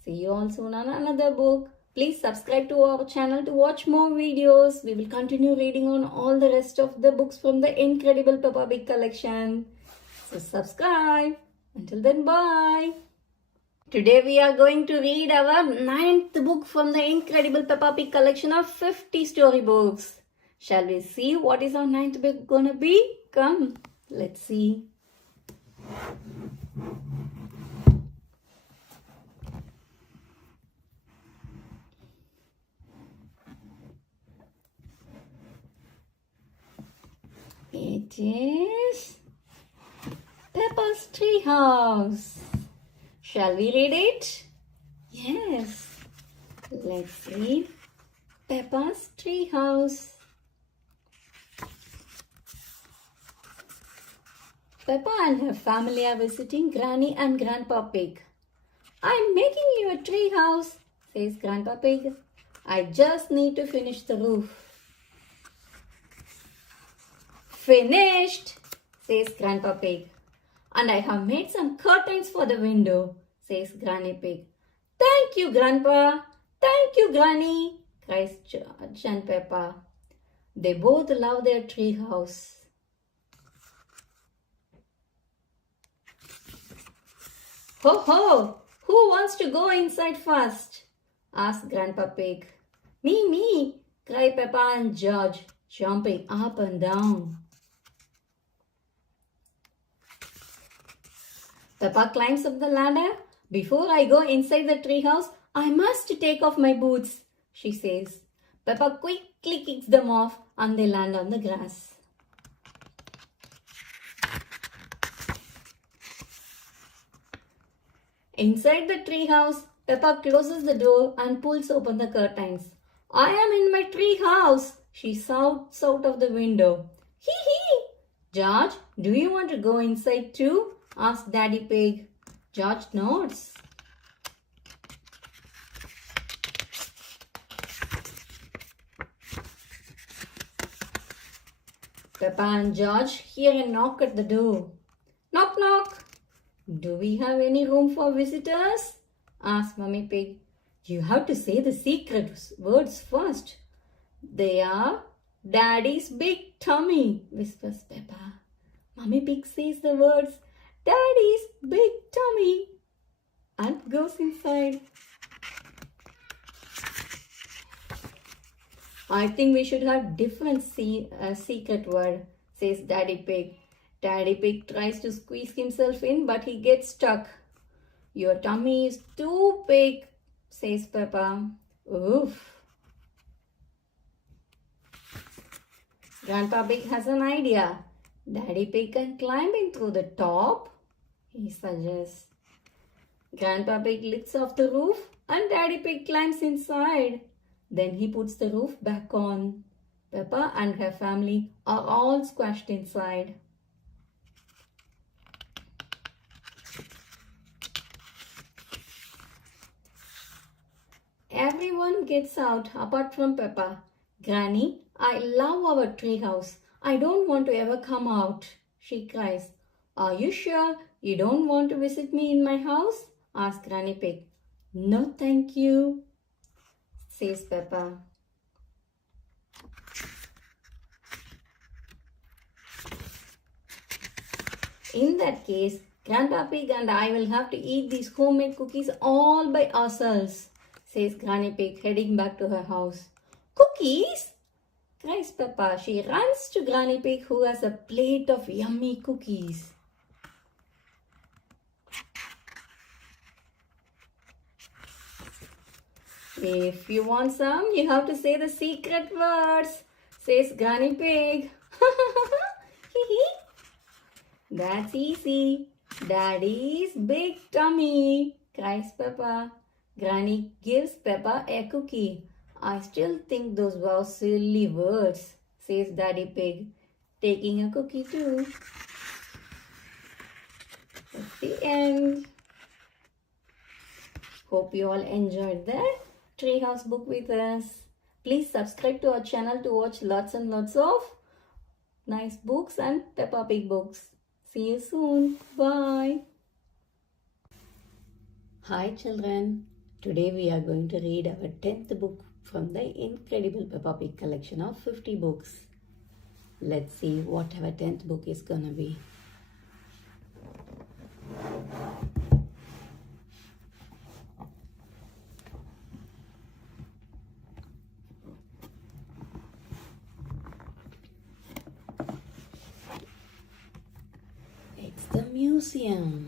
See you all soon on another book. Please subscribe to our channel to watch more videos. We will continue reading on all the rest of the books from the incredible Peppa Pig collection. So subscribe. Until then, bye. Today we are going to read our 9th book from the incredible Peppa Pig collection of 50 storybooks. Shall we see what is our 9th book gonna be? Come, let's see. It is Peppa's Treehouse. Shall we read it? Yes. Let's read Peppa's Treehouse. Peppa and her family are visiting Granny and Grandpa Pig. I'm making you a tree house, says Grandpa Pig. I just need to finish the roof. Finished, says Grandpa Pig. And I have made some curtains for the window, says Granny Pig. Thank you, Grandpa. Thank you, Granny, cries George and Peppa. They both love their tree house. Ho ho! Who wants to go inside first? Asked Grandpa Pig. Me, cried Peppa and George, jumping up and down. Peppa climbs up the ladder. Before I go inside the treehouse, I must take off my boots, she says. Peppa quickly kicks them off and they land on the grass. Inside the treehouse, Peppa closes the door and pulls open the curtains. I am in my treehouse, she shouts out of the window. Hee hee! George, do you want to go inside too? Asks Daddy Pig. George nods. Peppa and George hear a knock at the door. Knock, knock. Do we have any room for visitors? Asks Mummy Pig. You have to say the secret words first. They are Daddy's big tummy, whispers Peppa. Mummy Pig says the words Daddy's big tummy and goes inside. I think we should have different secret word, says Daddy Pig. Daddy Pig tries to squeeze himself in, but he gets stuck. Your tummy is too big, says Peppa. Oof. Grandpa Pig has an idea. Daddy Pig can climb in through the top, he suggests. Grandpa Pig lifts off the roof and Daddy Pig climbs inside. Then he puts the roof back on. Peppa and her family are all squashed inside. Everyone gets out apart from Peppa. Granny, I love our treehouse. I don't want to ever come out, she cries. Are you sure you don't want to visit me in my house? Asks Granny Pig. No, thank you, says Peppa. In that case, Grandpa Pig and I will have to eat these homemade cookies all by ourselves, says Granny Pig, heading back to her house. Cookies? Cries Peppa. She runs to Granny Pig, who has a plate of yummy cookies. If you want some, you have to say the secret words, says Granny Pig. That's easy. Daddy's big tummy, cries Peppa. Granny gives Peppa a cookie. I still think those were silly words, says Daddy Pig, taking a cookie too. That's the end. Hope you all enjoyed that Treehouse book with us. Please subscribe to our channel to watch lots and lots of nice books and Peppa Pig books. See you soon. Bye. Hi children. Today we are going to read our 10th book from the incredible Peppa Pig collection of 50 books. Let's see what our 10th book is gonna be. museum.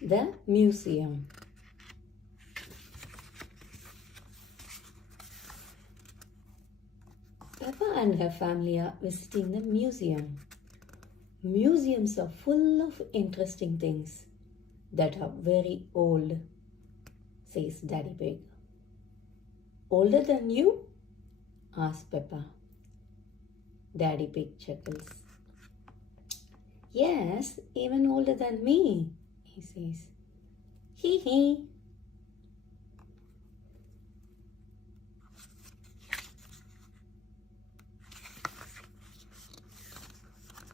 The museum. Peppa and her family are visiting the museum. Museums are full of interesting things that are very old, says Daddy Pig. Older than you? Asks Peppa. Daddy Pig chuckles. Yes, even older than me, he says. Hee hee.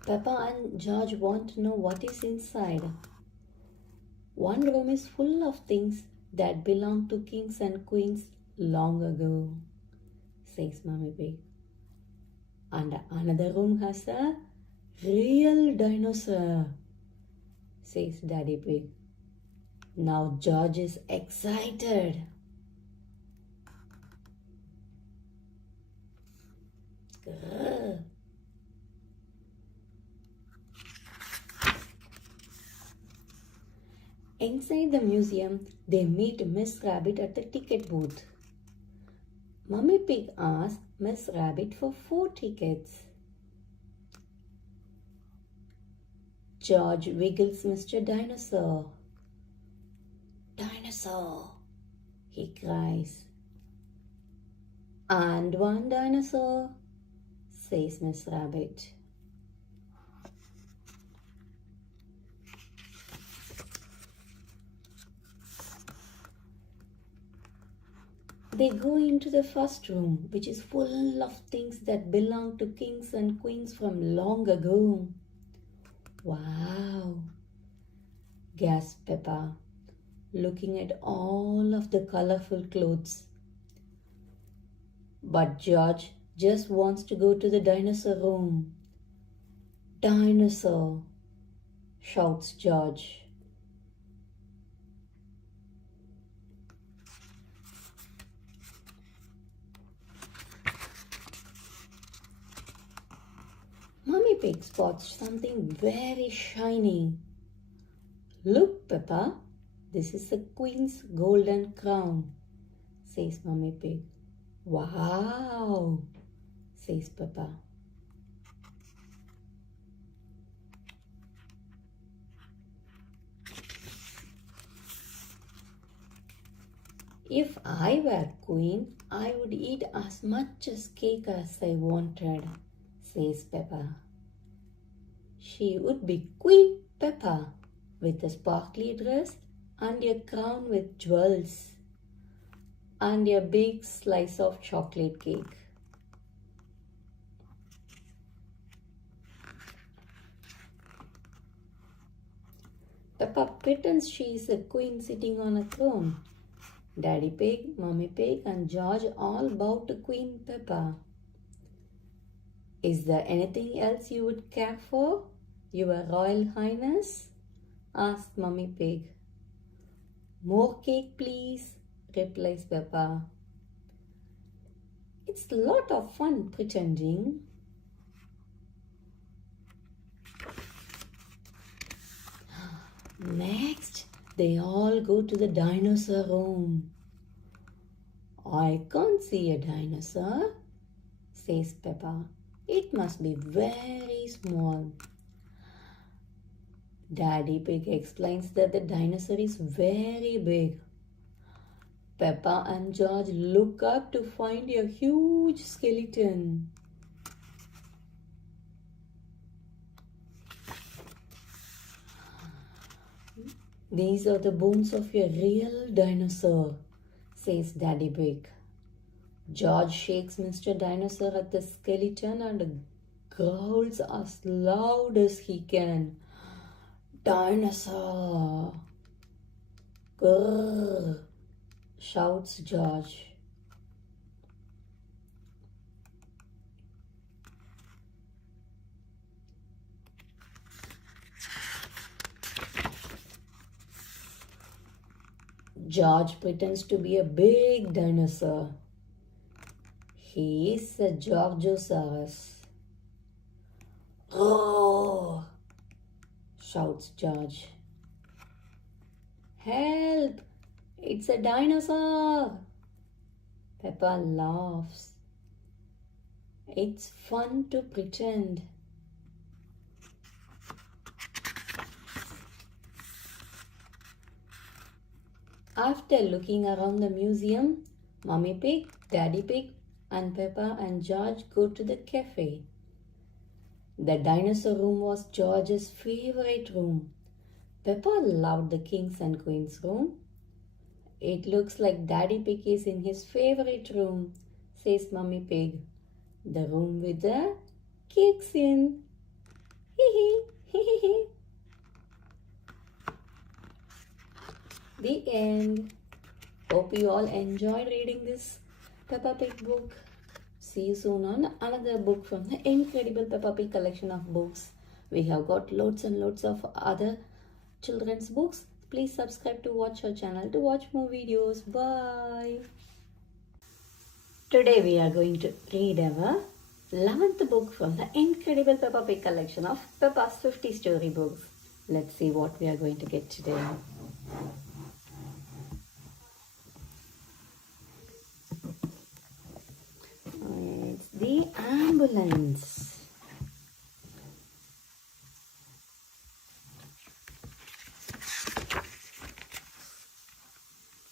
Peppa and George want to know what is inside. One room is full of things that belonged to kings and queens long ago, says Mummy Pig. And another room has a real dinosaur, says Daddy Pig. Now George is excited. Grrr. Inside the museum, they meet Miss Rabbit at the ticket booth. Mummy Pig asks Miss Rabbit for 4 tickets. George wiggles Mr. Dinosaur. Dinosaur, he cries. And 1 dinosaur, says Miss Rabbit. They go into the first room, which is full of things that belong to kings and queens from long ago. Wow, gasped Peppa, looking at all of the colorful clothes. But George just wants to go to the dinosaur room. Dinosaur, shouts George. Mummy Pig spots something very shiny. Look, Peppa, this is the Queen's golden crown, says Mummy Pig. Wow, says Peppa. If I were queen, I would eat as much as cake as I wanted, says Peppa. She would be Queen Peppa with a sparkly dress and a crown with jewels and a big slice of chocolate cake. Peppa pretends she is a queen sitting on a throne. Daddy Pig, Mummy Pig and George all bow to Queen Peppa. Is there anything else you would care for, Your Royal Highness? Asked Mummy Pig. More cake, please, replies Peppa. It's a lot of fun pretending. Next, they all go to the dinosaur room. I can't see a dinosaur, says Peppa. It must be very small. Daddy Pig explains that the dinosaur is very big. Peppa and George look up to find a huge skeleton. These are the bones of a real dinosaur, says Daddy Pig. George shakes Mr. Dinosaur at the skeleton and growls as loud as he can. Dinosaur! Grrr! Shouts George. George pretends to be a big dinosaur. He is a Georgosaurus. Roar! Shouts George. Help! It's a dinosaur! Peppa laughs. It's fun to pretend. After looking around the museum, Mummy Pig, Daddy Pig, and Peppa and George go to the cafe. The dinosaur room was George's favorite room. Peppa loved the kings and queens room. It looks like Daddy Pig is in his favorite room, says Mummy Pig. The room with the cakes in. Hee hee, hee hee hee. The end. Hope you all enjoyed reading this Peppa Pig book. See you soon on another book from the incredible Peppa Pig collection of books. We have got loads and loads of other children's books. Please subscribe to watch our channel to watch more videos. Bye. Today we are going to read our 11th book from the incredible Peppa Pig collection of Peppa's 50 storybooks. Let's see what we are going to get today. It's the ambulance.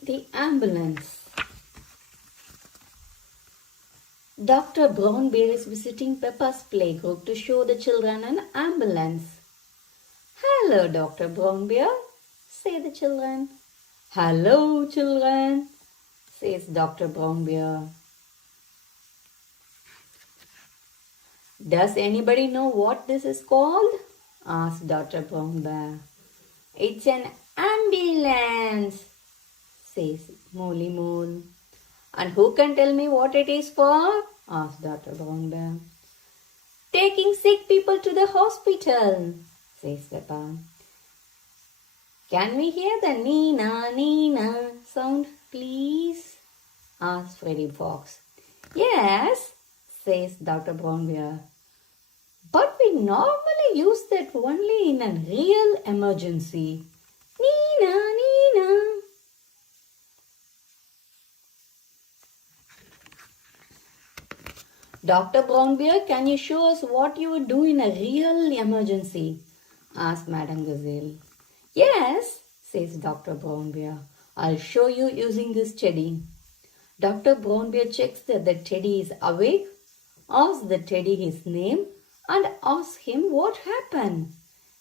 The ambulance. Dr. Brownbear is visiting Peppa's playgroup to show the children an ambulance. Hello, Dr. Brownbear, say the children. Hello, children, says Dr. Brownbear. Does anybody know what this is called? Asked Dr. Brownbear. It's an ambulance, says Molly Mole. And who can tell me what it is for? Asked Dr. Brownbear. Taking sick people to the hospital, says Peppa. Can we hear the Nina, Nina sound, please? Asked Freddy Fox. Yes, says Dr. Brownbear. But we normally use that only in a real emergency. Nina, Nina. Dr. Brownbear, can you show us what you would do in a real emergency? Asked Madame Gazelle. Yes, says Dr. Brownbear. I'll show you using this teddy. Dr. Brownbear checks that the teddy is awake, asks the teddy his name, and asks him what happened.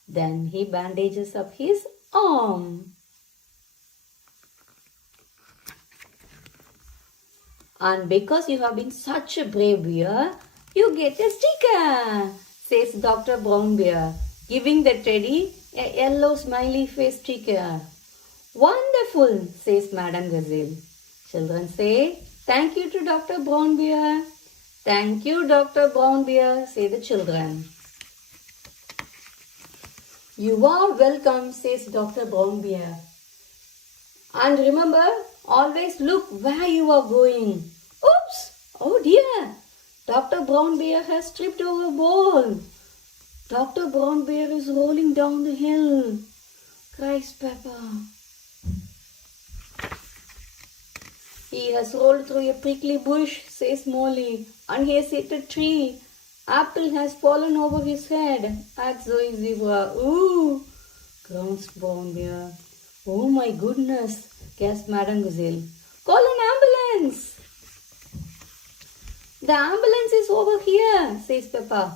Then he bandages up his arm. And because you have been such a brave bear, you get a sticker, says Dr. Brownbear, giving the teddy a yellow smiley face sticker. Wonderful, says Madame Gazelle. Children say, thank you to Dr. Brownbear. Thank you, Dr. Brownbear, say the children. You are welcome, says Dr. Brownbear. And remember, always look where you are going. Oops! Oh dear! Dr. Brownbear has tripped over a ball. Dr. Brownbear is rolling down the hill, cries Peppa. He has rolled through a prickly bush, says Molly, and he has hit a tree. Apple has fallen over his head, adds Zoe Zebra. Ooh, groans Brownbear. Oh my goodness, gasped Madame Gazelle. Call an ambulance! The ambulance is over here, says Peppa.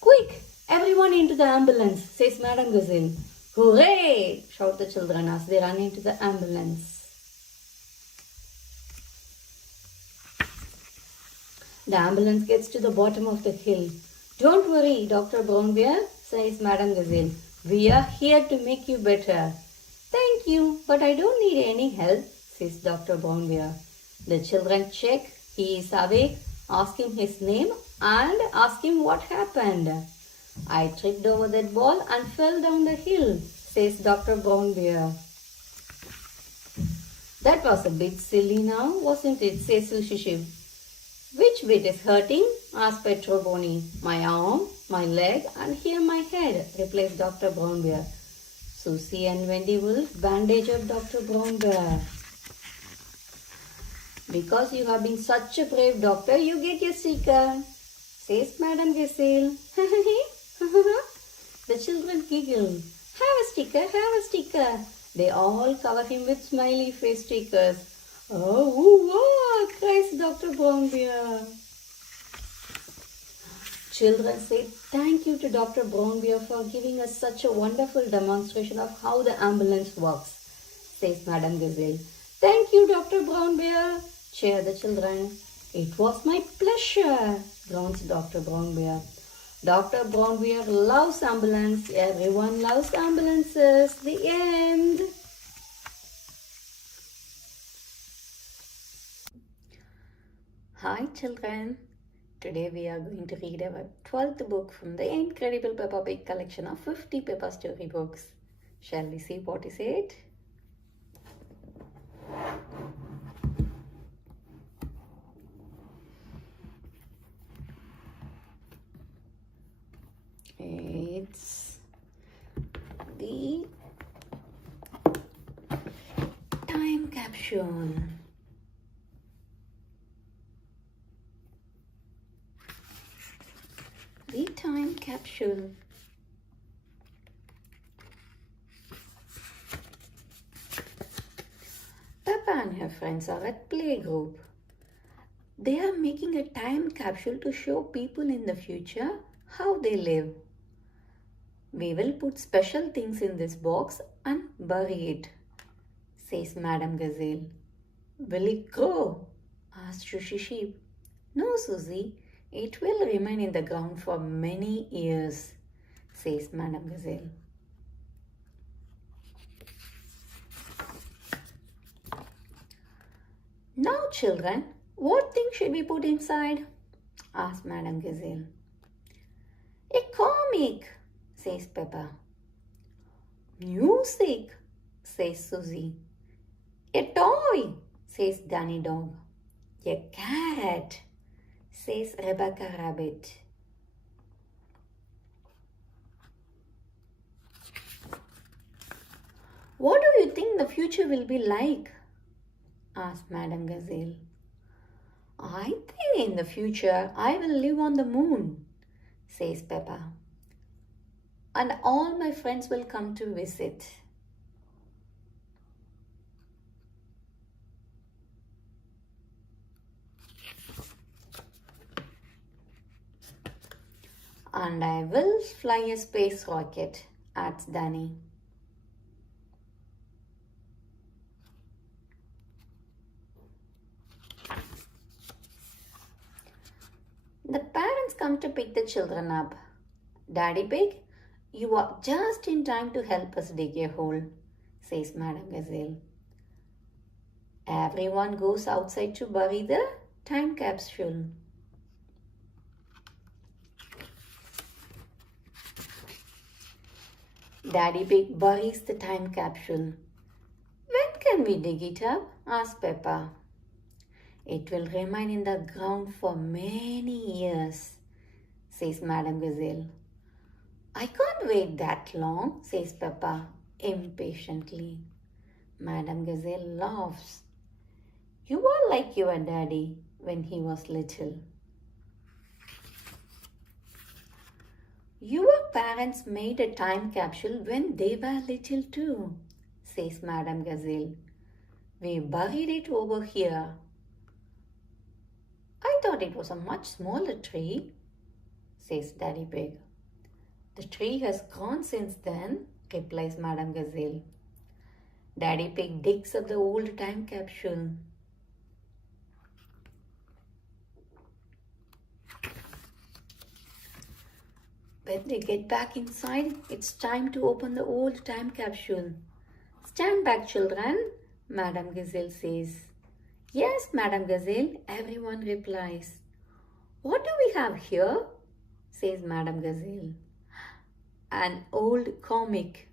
Quick, everyone into the ambulance, says Madame Gazelle. Hooray! Shout the children as they run into the ambulance. The ambulance gets to the bottom of the hill. Don't worry, Dr. Brownbear, says Madame Gazelle. We are here to make you better. Thank you, but I don't need any help, says Dr. Brownbear. The children check. He is awake, ask him his name and ask him what happened. I tripped over that ball and fell down the hill, says Dr. Brownbear. That was a bit silly now, wasn't it? Says Sushishiv. Which bit is hurting? Asked Petroboni. My arm, my leg, and here my head, replied Dr. Brown Bear. Susie and Wendy Wolf bandaged up Dr. Brown Bear. Because you have been such a brave doctor, you get your sticker, says Madame Gazelle. The children giggle. Have a sticker, have a sticker. They all cover him with smiley face stickers. Oh, wow, cries Dr. Brown Bear. Children say thank you to Dr. Brown Bear for giving us such a wonderful demonstration of how the ambulance works, says Madame Gazelle. Thank you, Dr. Brown Bear, cheer the children. It was my pleasure, groans Dr. Brown Bear. Dr. Brown Bear loves ambulance. Everyone loves ambulances. The end. Hi children. Today we are going to read our 12th book from the incredible Peppa Pig collection of 50 Peppa storybooks. Shall we see what is it? It's the time capsule. The time capsule. Peppa and her friends are at playgroup. They are making a time capsule to show people in the future how they live. We will put special things in this box and bury it, says Madame Gazelle. Will it grow? Asked Sushi Sheep. No, Susie, it will remain in the ground for many years, says Madame Gazelle. Now, children, what thing should we put inside? Asked Madame Gazelle. A comic, says Peppa. Music, says Susie. A toy, says Danny Dog. A cat, says Rebecca Rabbit. What do you think the future will be like? Asked Madame Gazelle. I think in the future I will live on the moon, says Peppa. And all my friends will come to visit. And I will fly a space rocket, adds Danny. The parents come to pick the children up. Daddy Pig, you are just in time to help us dig a hole, says Madame Gazelle. Everyone goes outside to bury the time capsule. Daddy Pig buries the time capsule. When can we dig it up? Asks Peppa. It will remain in the ground for many years, says Madame Gazelle. I can't wait that long, says Peppa impatiently. Madame Gazelle laughs. You are like your daddy when he was little. Your parents made a time capsule when they were little too, says Madame Gazelle. We buried it over here. I thought it was a much smaller tree, says Daddy Pig. The tree has gone since then, replies Madame Gazelle. Daddy Pig digs up the old time capsule. When they get back inside, it's time to open the old time capsule. Stand back, children, Madame Gazelle says. Yes, Madame Gazelle, everyone replies. What do we have here? Says Madame Gazelle. An old comic.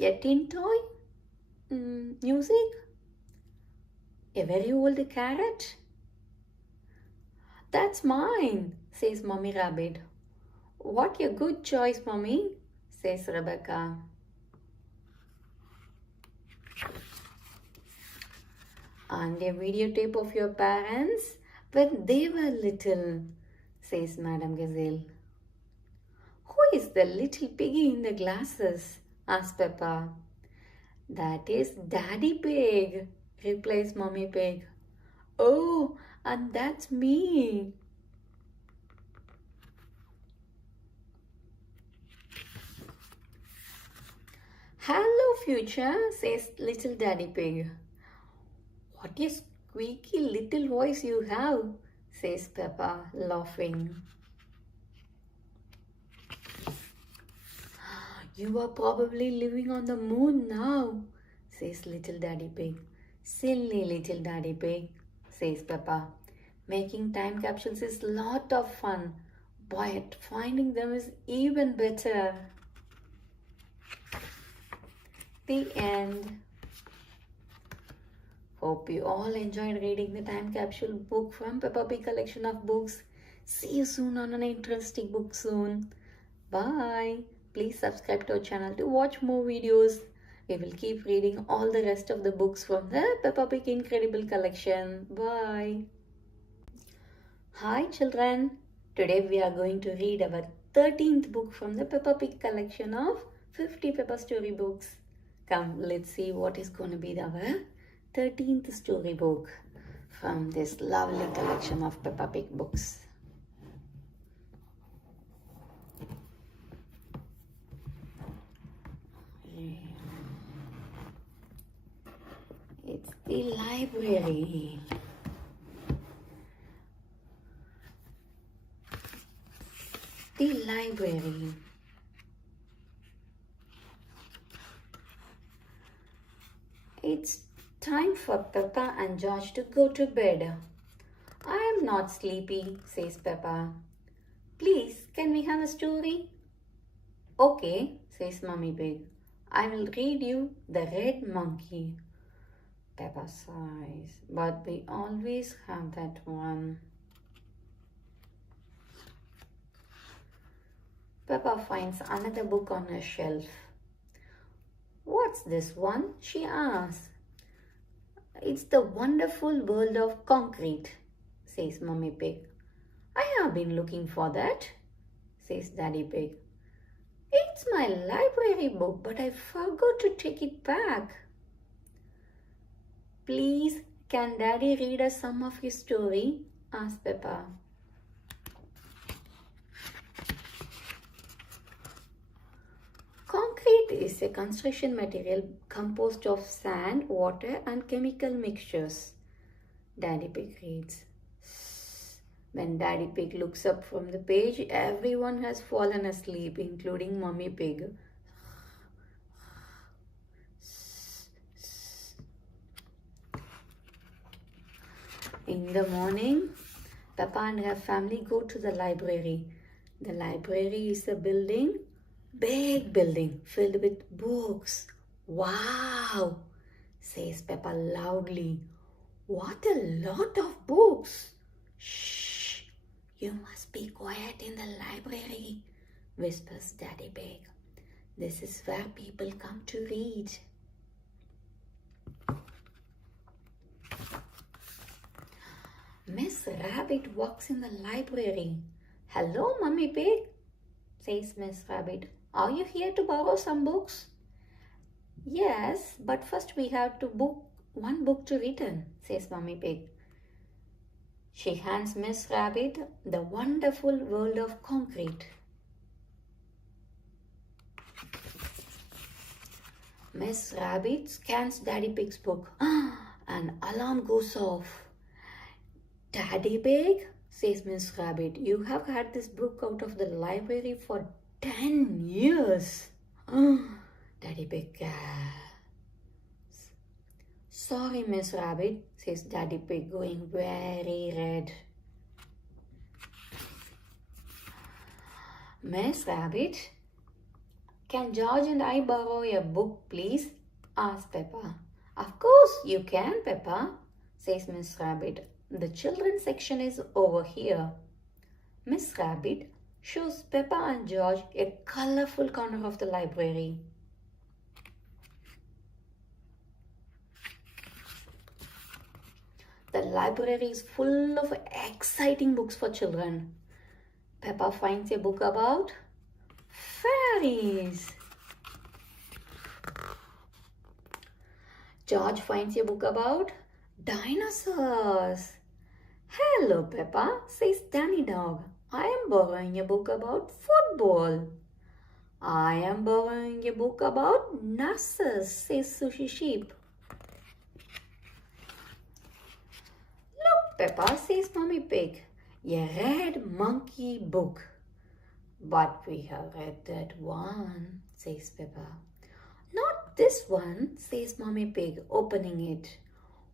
A tin toy? Music? A very old carrot? That's mine, says Mummy Rabbit. What a good choice, Mummy, says Rebecca. And a videotape of your parents when they were little, says Madame Gazelle. Who is the little piggy in the glasses? Asks Peppa. That is Daddy Pig, replies Mummy Pig. Oh, and that's me. Hello, future, says little Daddy Pig. What a squeaky little voice you have, says Peppa, laughing. You are probably living on the moon now, says little Daddy Pig. Silly little Daddy Pig, says Peppa. Making time capsules is a lot of fun, but finding them is even better. The end. Hope you all enjoyed reading the time capsule book from Peppa Pig collection of books. See you soon on an interesting book soon. Bye. Please subscribe to our channel to watch more videos. We will keep reading all the rest of the books from the Peppa Pig Incredible collection. Bye. Hi children. Today we are going to read our 13th book from the Peppa Pig collection of 50 Peppa story books. Come, let's see what is going to be our 13th storybook from this lovely collection of Peppa Pig books. It's the library. The library. It's time for Peppa and George to go to bed. I am not sleepy, says Peppa. Please, can we have a story? Okay, says Mummy Pig. I will read you The Red Monkey. Peppa sighs, but we always have that one. Peppa finds another book on her shelf. What's this one? She asks. It's The Wonderful World of Concrete, says Mummy Pig. I have been looking for that, says Daddy Pig. It's my library book, but I forgot to take it back. Please, can Daddy read us some of his story? Asks Peppa. Concrete is a construction material composed of sand, water and chemical mixtures. Daddy Pig reads. When Daddy Pig looks up from the page, everyone has fallen asleep, including Mummy Pig. In the morning, Peppa and her family go to the library. The library is a building, big building filled with books. Wow, says Peppa loudly. What a lot of books. Shh, you must be quiet in the library, whispers Daddy Pig. This is where people come to read. Miss Rabbit walks in the library. Hello, Mummy Pig, says Miss Rabbit. Are you here to borrow some books? Yes, but first we have to book one book to return, says Mummy Pig. She hands Miss Rabbit The Wonderful World of Concrete. Miss Rabbit scans Daddy Pig's book. An alarm goes off. Daddy Pig, says Miss Rabbit, you have had this book out of the library for 10 years. Daddy Pig gasps. Sorry, Miss Rabbit, says Daddy Pig, going very red. Miss Rabbit, can George and I borrow a book, please? Asks Peppa. Of course you can, Peppa, says Miss Rabbit. The children's section is over here. Miss Rabbit shows Peppa and George a colorful corner of the library. The library is full of exciting books for children. Peppa finds a book about fairies. George finds a book about dinosaurs. Hello, Peppa, says Danny Dog. I am borrowing a book about football. I am borrowing a book about nurses, says Sushi Sheep. Look, Peppa, says Mummy Pig, a red monkey book. But we have read that one, says Peppa. Not this one, says Mummy Pig, opening it.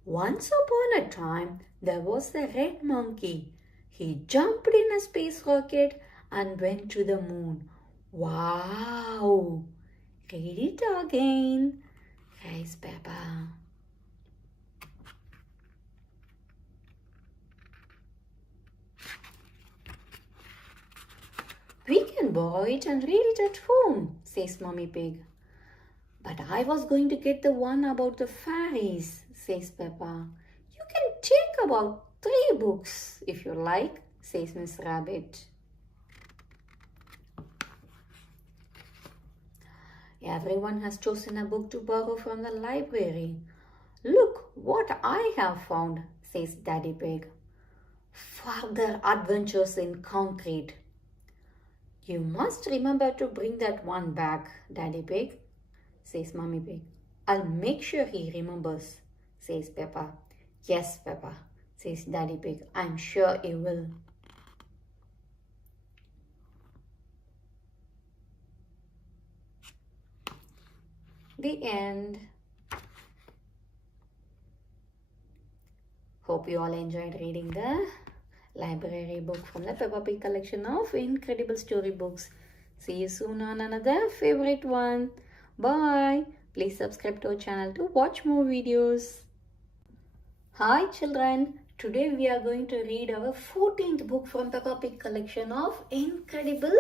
Once upon a time, there was a red monkey. He jumped in a space rocket and went to the moon. Wow! Read it again, cries Peppa. We can borrow it and read it at home, says Mummy Pig. But I was going to get the one about the fairies, says Peppa. You can take about 3 books if you like, says Miss Rabbit. Everyone has chosen a book to borrow from the library. Look what I have found, says Daddy Pig. Further Adventures in Concrete. You must remember to bring that one back, Daddy Pig, says Mummy Pig. I'll make sure he remembers, says Peppa. Yes, Peppa, says Daddy Pig. I'm sure he will. The end. Hope you all enjoyed reading the library book from the Peppa Pig collection of incredible storybooks. See you soon on another favorite one. Bye. Please subscribe to our channel to watch more videos. Hi children. Today we are going to read our 14th book from Peppa Pig collection of incredible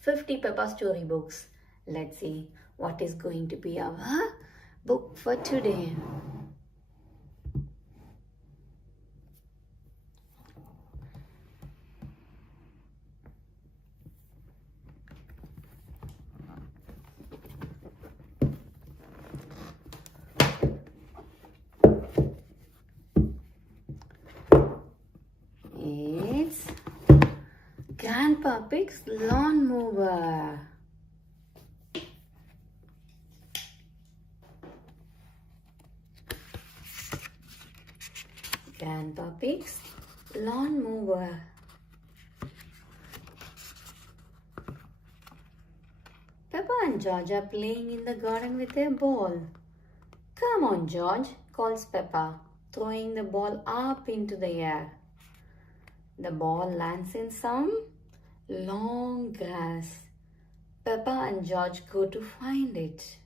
50 Peppa storybooks. Let's see what is going to be our book for today. It's Grandpa Pig's lawnmower. Grandpa Pig's lawnmower. Peppa and George are playing in the garden with their ball. Come on, George, calls Peppa, throwing the ball up into the air. The ball lands in some long grass. Peppa and George go to find it.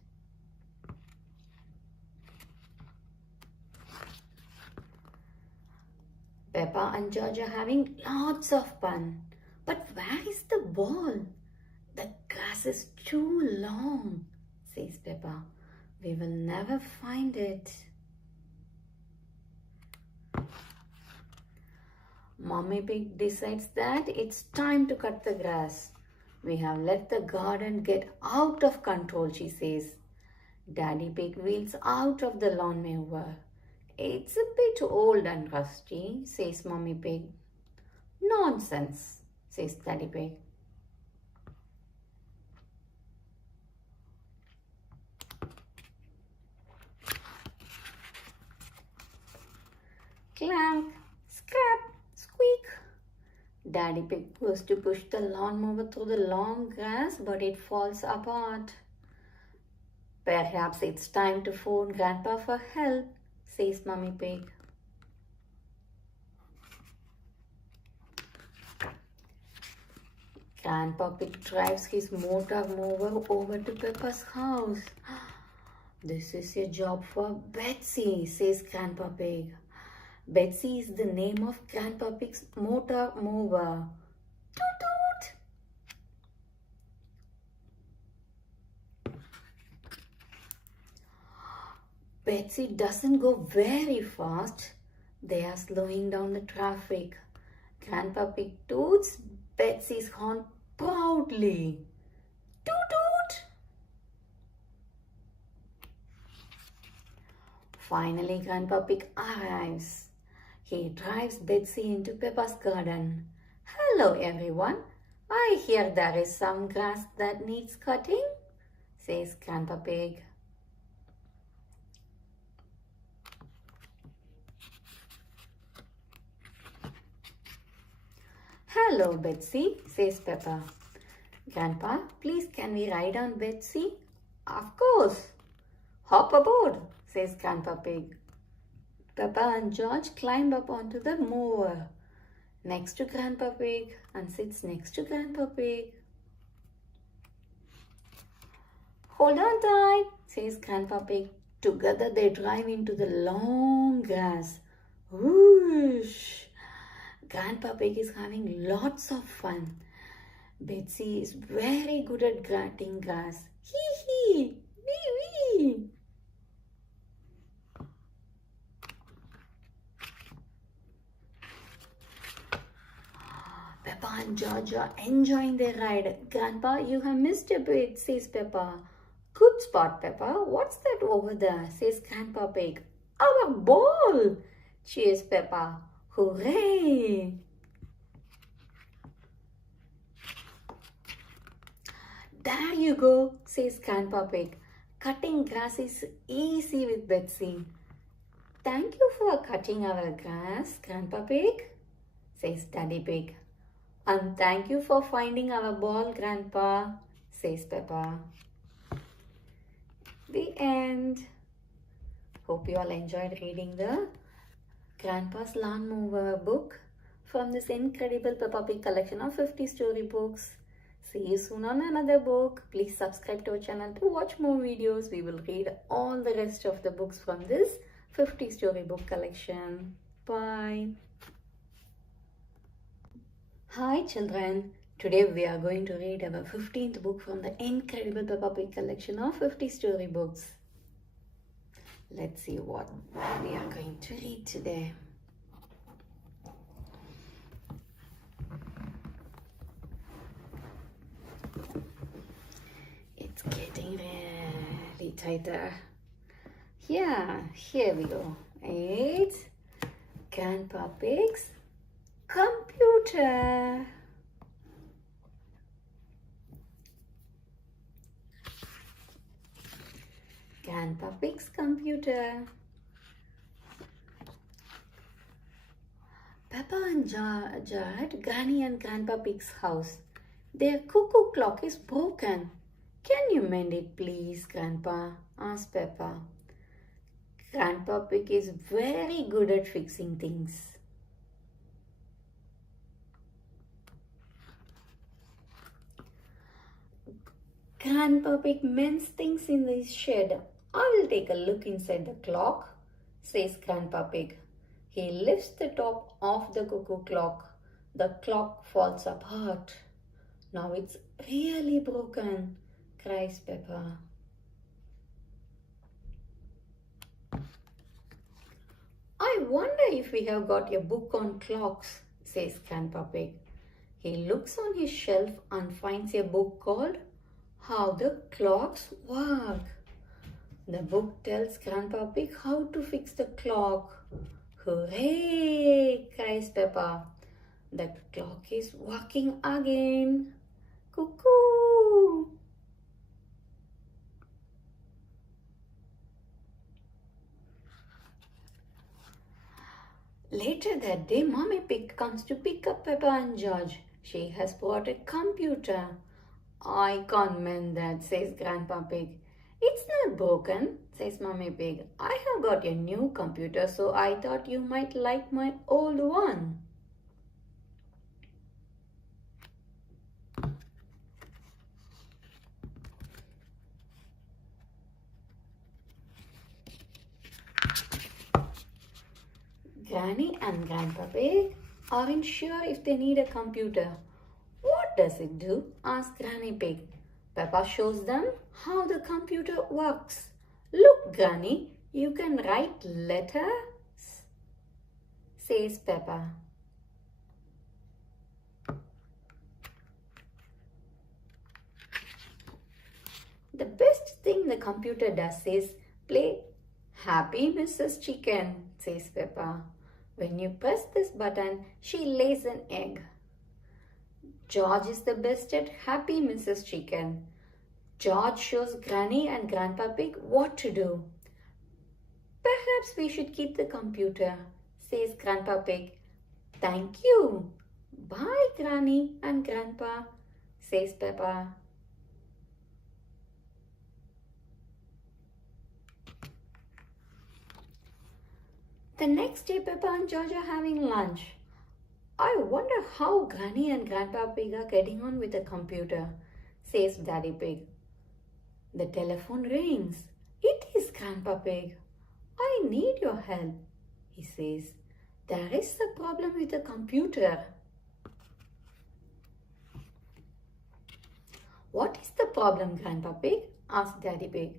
Peppa and George are having lots of fun. But where is the ball? The grass is too long, says Peppa. We will never find it. Mommy Pig decides that it's time to cut the grass. We have let the garden get out of control, she says. Daddy Pig wheels out of the lawnmower. It's a bit old and rusty, says Mommy Pig. Nonsense, says Daddy Pig. Clank, scrap, squeak. Daddy Pig goes to push the lawnmower through the long grass, but it falls apart. Perhaps it's time to phone Grandpa for help, says Mummy Pig. Grandpa Pig drives his motor mower over to Peppa's house. This is a job for Betsy, says Grandpa Pig. Betsy is the name of Grandpa Pig's motor mower. Toot toot! Betsy doesn't go very fast. They are slowing down the traffic. Grandpa Pig toots Betsy's horn proudly. Toot toot! Finally, Grandpa Pig arrives. He drives Betsy into Peppa's garden. Hello, everyone. I hear there is some grass that needs cutting, says Grandpa Pig. Hello, Betsy, says Peppa. Grandpa, please can we ride on Betsy? Of course. Hop aboard, says Grandpa Pig. Peppa and George climb up onto the mower next to Grandpa Pig and sits next to Grandpa Pig. Hold on tight, says Grandpa Pig. Together they drive into the long grass. Whoosh! Grandpa Pig is having lots of fun. Betsy is very good at cutting grass. Hee hee! Wee wee! Peppa and George are enjoying their ride. Grandpa, you have missed a bit, says Peppa. Good spot, Peppa. What's that over there, says Grandpa Pig. Our ball, cheers Peppa. Hooray! There you go, says Grandpa Pig. Cutting grass is easy with Betsy. Thank you for cutting our grass, Grandpa Pig, says Daddy Pig. And thank you for finding our ball, Grandpa, says Peppa. The end. Hope you all enjoyed reading the Grandpa's Lawnmower book from this incredible Peppa Pig collection of 50 storybooks. See you soon on another book. Please subscribe to our channel to watch more videos. We will read all the rest of the books from this 50 storybook collection. Bye. Hi children. Today we are going to read our 15th book from the incredible Peppa Pig collection of 50 storybooks. Let's see what we are going to read today. It's getting really tighter. Yeah, here we go. It's Grandpa Pig's computer. Grandpa Pig's computer. Peppa and George are at Granny and Grandpa Pig's house. Their cuckoo clock is broken. Can you mend it please, Grandpa? Asked Peppa. Grandpa Pig is very good at fixing things. Grandpa Pig mends things in his shed. I will take a look inside the clock, says Grandpa Pig. He lifts the top of the cuckoo clock. The clock falls apart. Now it's really broken, cries Peppa. I wonder if we have got a book on clocks, says Grandpa Pig. He looks on his shelf and finds a book called How the Clocks Work. The book tells Grandpa Pig how to fix the clock. Hooray! Cries Peppa. The clock is working again. Cuckoo! Later that day, Mommy Pig comes to pick up Peppa and George. She has brought a computer. I can't mend that, says Grandpa Pig. It's not broken, says Mommy Pig. I have got a new computer, so I thought you might like my old one. Granny and Grandpa Pig aren't sure if they need a computer. What does it do? Asks Granny Pig. Peppa shows them how the computer works. Look, Granny, you can write letters, says Peppa. The best thing the computer does is play Happy Mrs. Chicken, says Peppa. When you press this button, she lays an egg. George is the best at Happy Mrs. Chicken. George shows Granny and Grandpa Pig what to do. Perhaps we should keep the computer, says Grandpa Pig. Thank you. Bye, Granny and Grandpa, says Peppa. The next day, Peppa and George are having lunch. I wonder how Granny and Grandpa Pig are getting on with the computer, says Daddy Pig. The telephone rings. It is Grandpa Pig. I need your help, he says. There is a problem with the computer. What is the problem, Grandpa Pig? Asked Daddy Pig.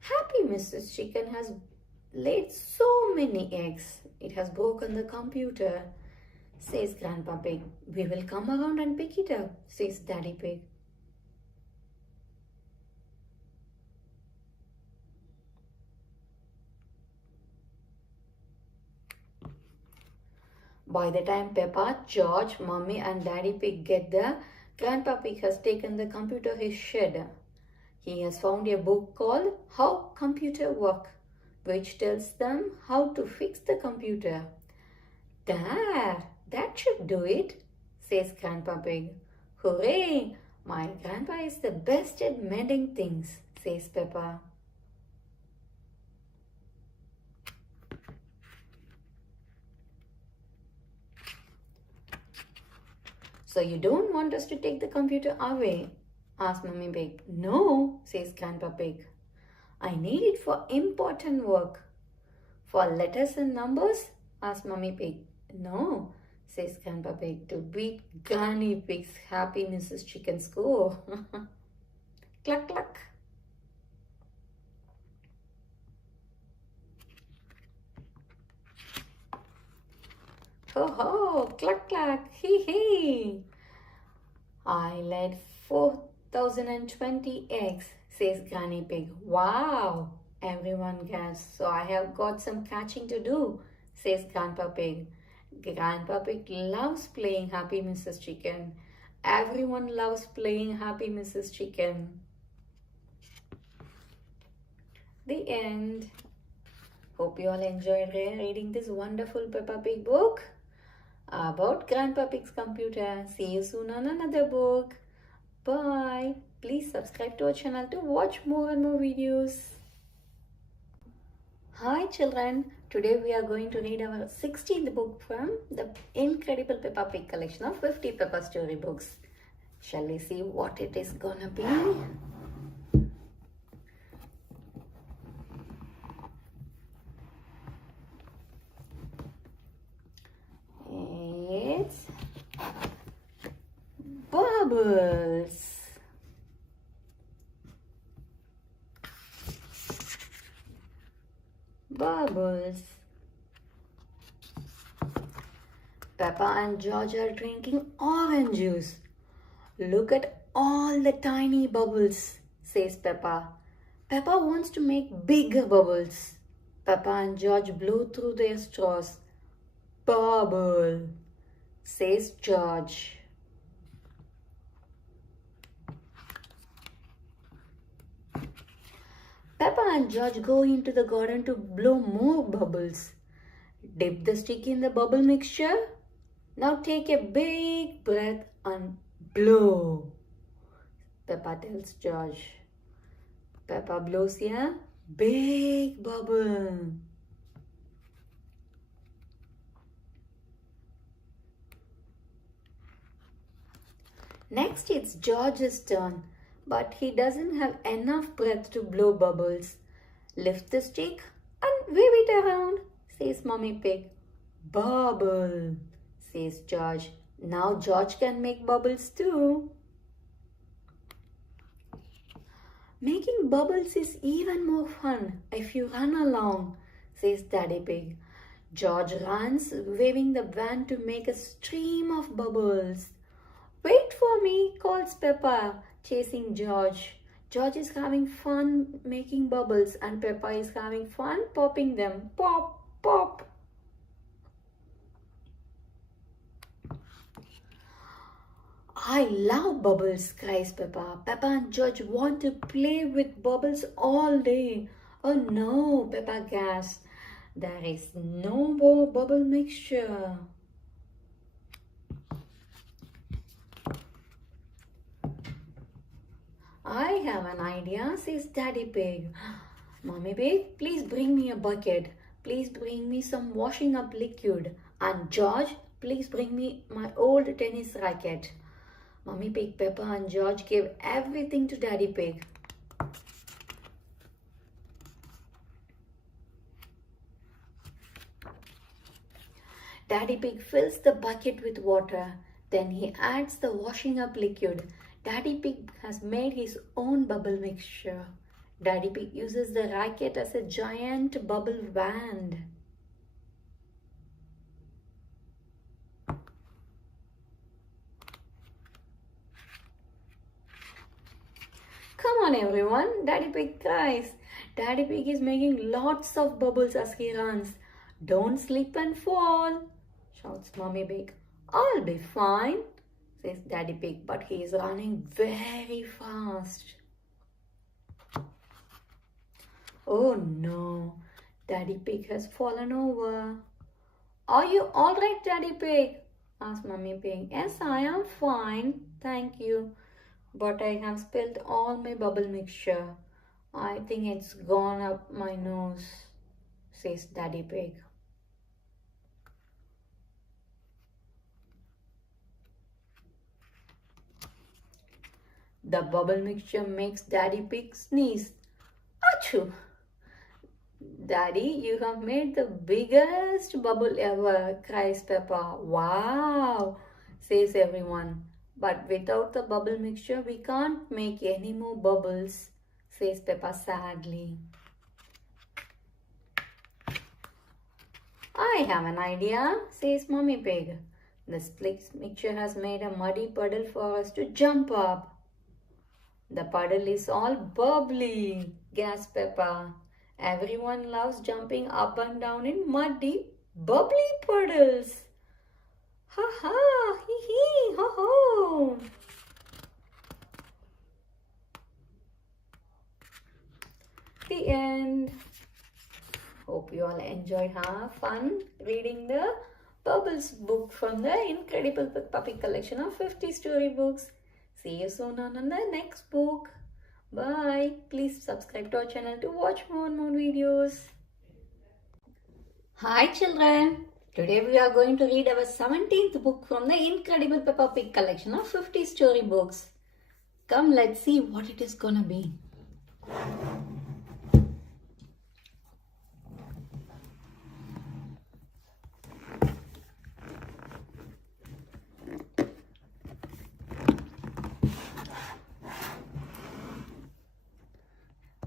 Happy Mrs. Chicken has laid so many eggs. It has broken the computer, says Grandpa Pig. We will come around and pick it up, says Daddy Pig. By the time Peppa, George, Mummy and Daddy Pig get there, Grandpa Pig has taken the computer to his shed. He has found a book called How Computer Work, which tells them how to fix the computer. There, that should do it, says Grandpa Pig. Hooray! My grandpa is the best at mending things, says Peppa. So you don't want us to take the computer away? Asks Mummy Pig. No, says Grandpa Pig. I need it for important work. For letters and numbers? Asks Mummy Pig. No, says Grandpa Pig, to beat Granny Pig's Happy Mrs. Chicken score. Cluck cluck. Ho ho, cluck cluck, hee hee. I laid 4,020 eggs, says Granny Pig. Wow, everyone gasps. So I have got some catching to do, says Grandpa Pig. Grandpa Pig loves playing Happy Mrs. Chicken. Everyone loves playing Happy Mrs. Chicken. The end. Hope you all enjoyed reading this wonderful Peppa Pig book about Grandpa Pig's computer. See you soon on another book. Bye. Please subscribe to our channel to watch more and more videos. Hi children. Today we are going to read our 16th book from the incredible Peppa Pig collection of 50 Peppa story books. Shall we see what it is gonna be? It's Bubbles. Bubbles. Peppa and George are drinking orange juice. Look at all the tiny bubbles, says Peppa. Peppa wants to make bigger bubbles. Peppa and George blow through their straws. Bubble, says George. Peppa and George go into the garden to blow more bubbles. Dip the stick in the bubble mixture. Now take a big breath and blow, Peppa tells George. Peppa blows a big bubble. Next it's George's turn, but he doesn't have enough breath to blow bubbles. Lift the stick and wave it around, says Mummy Pig. Bubble, says George. Now George can make bubbles too. Making bubbles is even more fun if you run along, says Daddy Pig. George runs, waving the wand to make a stream of bubbles. Wait for me, calls Peppa, chasing George. George is having fun making bubbles and Peppa is having fun popping them. Pop, pop. I love bubbles, cries Peppa. Peppa and George want to play with bubbles all day. Oh no, Peppa gasps. There is no more bubble mixture. I have an idea, says Daddy Pig. Mommy Pig, please bring me a bucket. Please bring me some washing up liquid. And George, please bring me my old tennis racket. Mommy Pig, Peppa and George gave everything to Daddy Pig. Daddy Pig fills the bucket with water. Then he adds the washing up liquid. Daddy Pig has made his own bubble mixture. Daddy Pig uses the racket as a giant bubble wand. Come on everyone, Daddy Pig cries. Daddy Pig is making lots of bubbles as he runs. Don't slip and fall, shouts Mommy Pig. I'll be fine, says Daddy Pig, but he is running very fast. Oh no, Daddy Pig has fallen over. Are you alright, Daddy Pig? Asked Mommy Pig. Yes, I am fine, thank you. But I have spilled all my bubble mixture. I think it's gone up my nose, says Daddy Pig. The bubble mixture makes Daddy Pig sneeze. Achoo! Daddy, you have made the biggest bubble ever, cries Peppa. Wow, says everyone. But without the bubble mixture, we can't make any more bubbles, says Peppa sadly. I have an idea, says Mommy Pig. The split mixture has made a muddy puddle for us to jump up. The puddle is all bubbly, gasped Peppa. Everyone loves jumping up and down in muddy, bubbly puddles. Ha ha, hee hee, ho ho. The end. Hope you all enjoyed fun reading the Bubbles book from the Incredible Puppy collection of 50 storybooks. See you soon on the next book. Bye. Please subscribe to our channel to watch more and more videos. Hi children. Today we are going to read our 17th book from the Incredible Peppa Pig collection of 50 storybooks. Come, let's see what it is gonna be.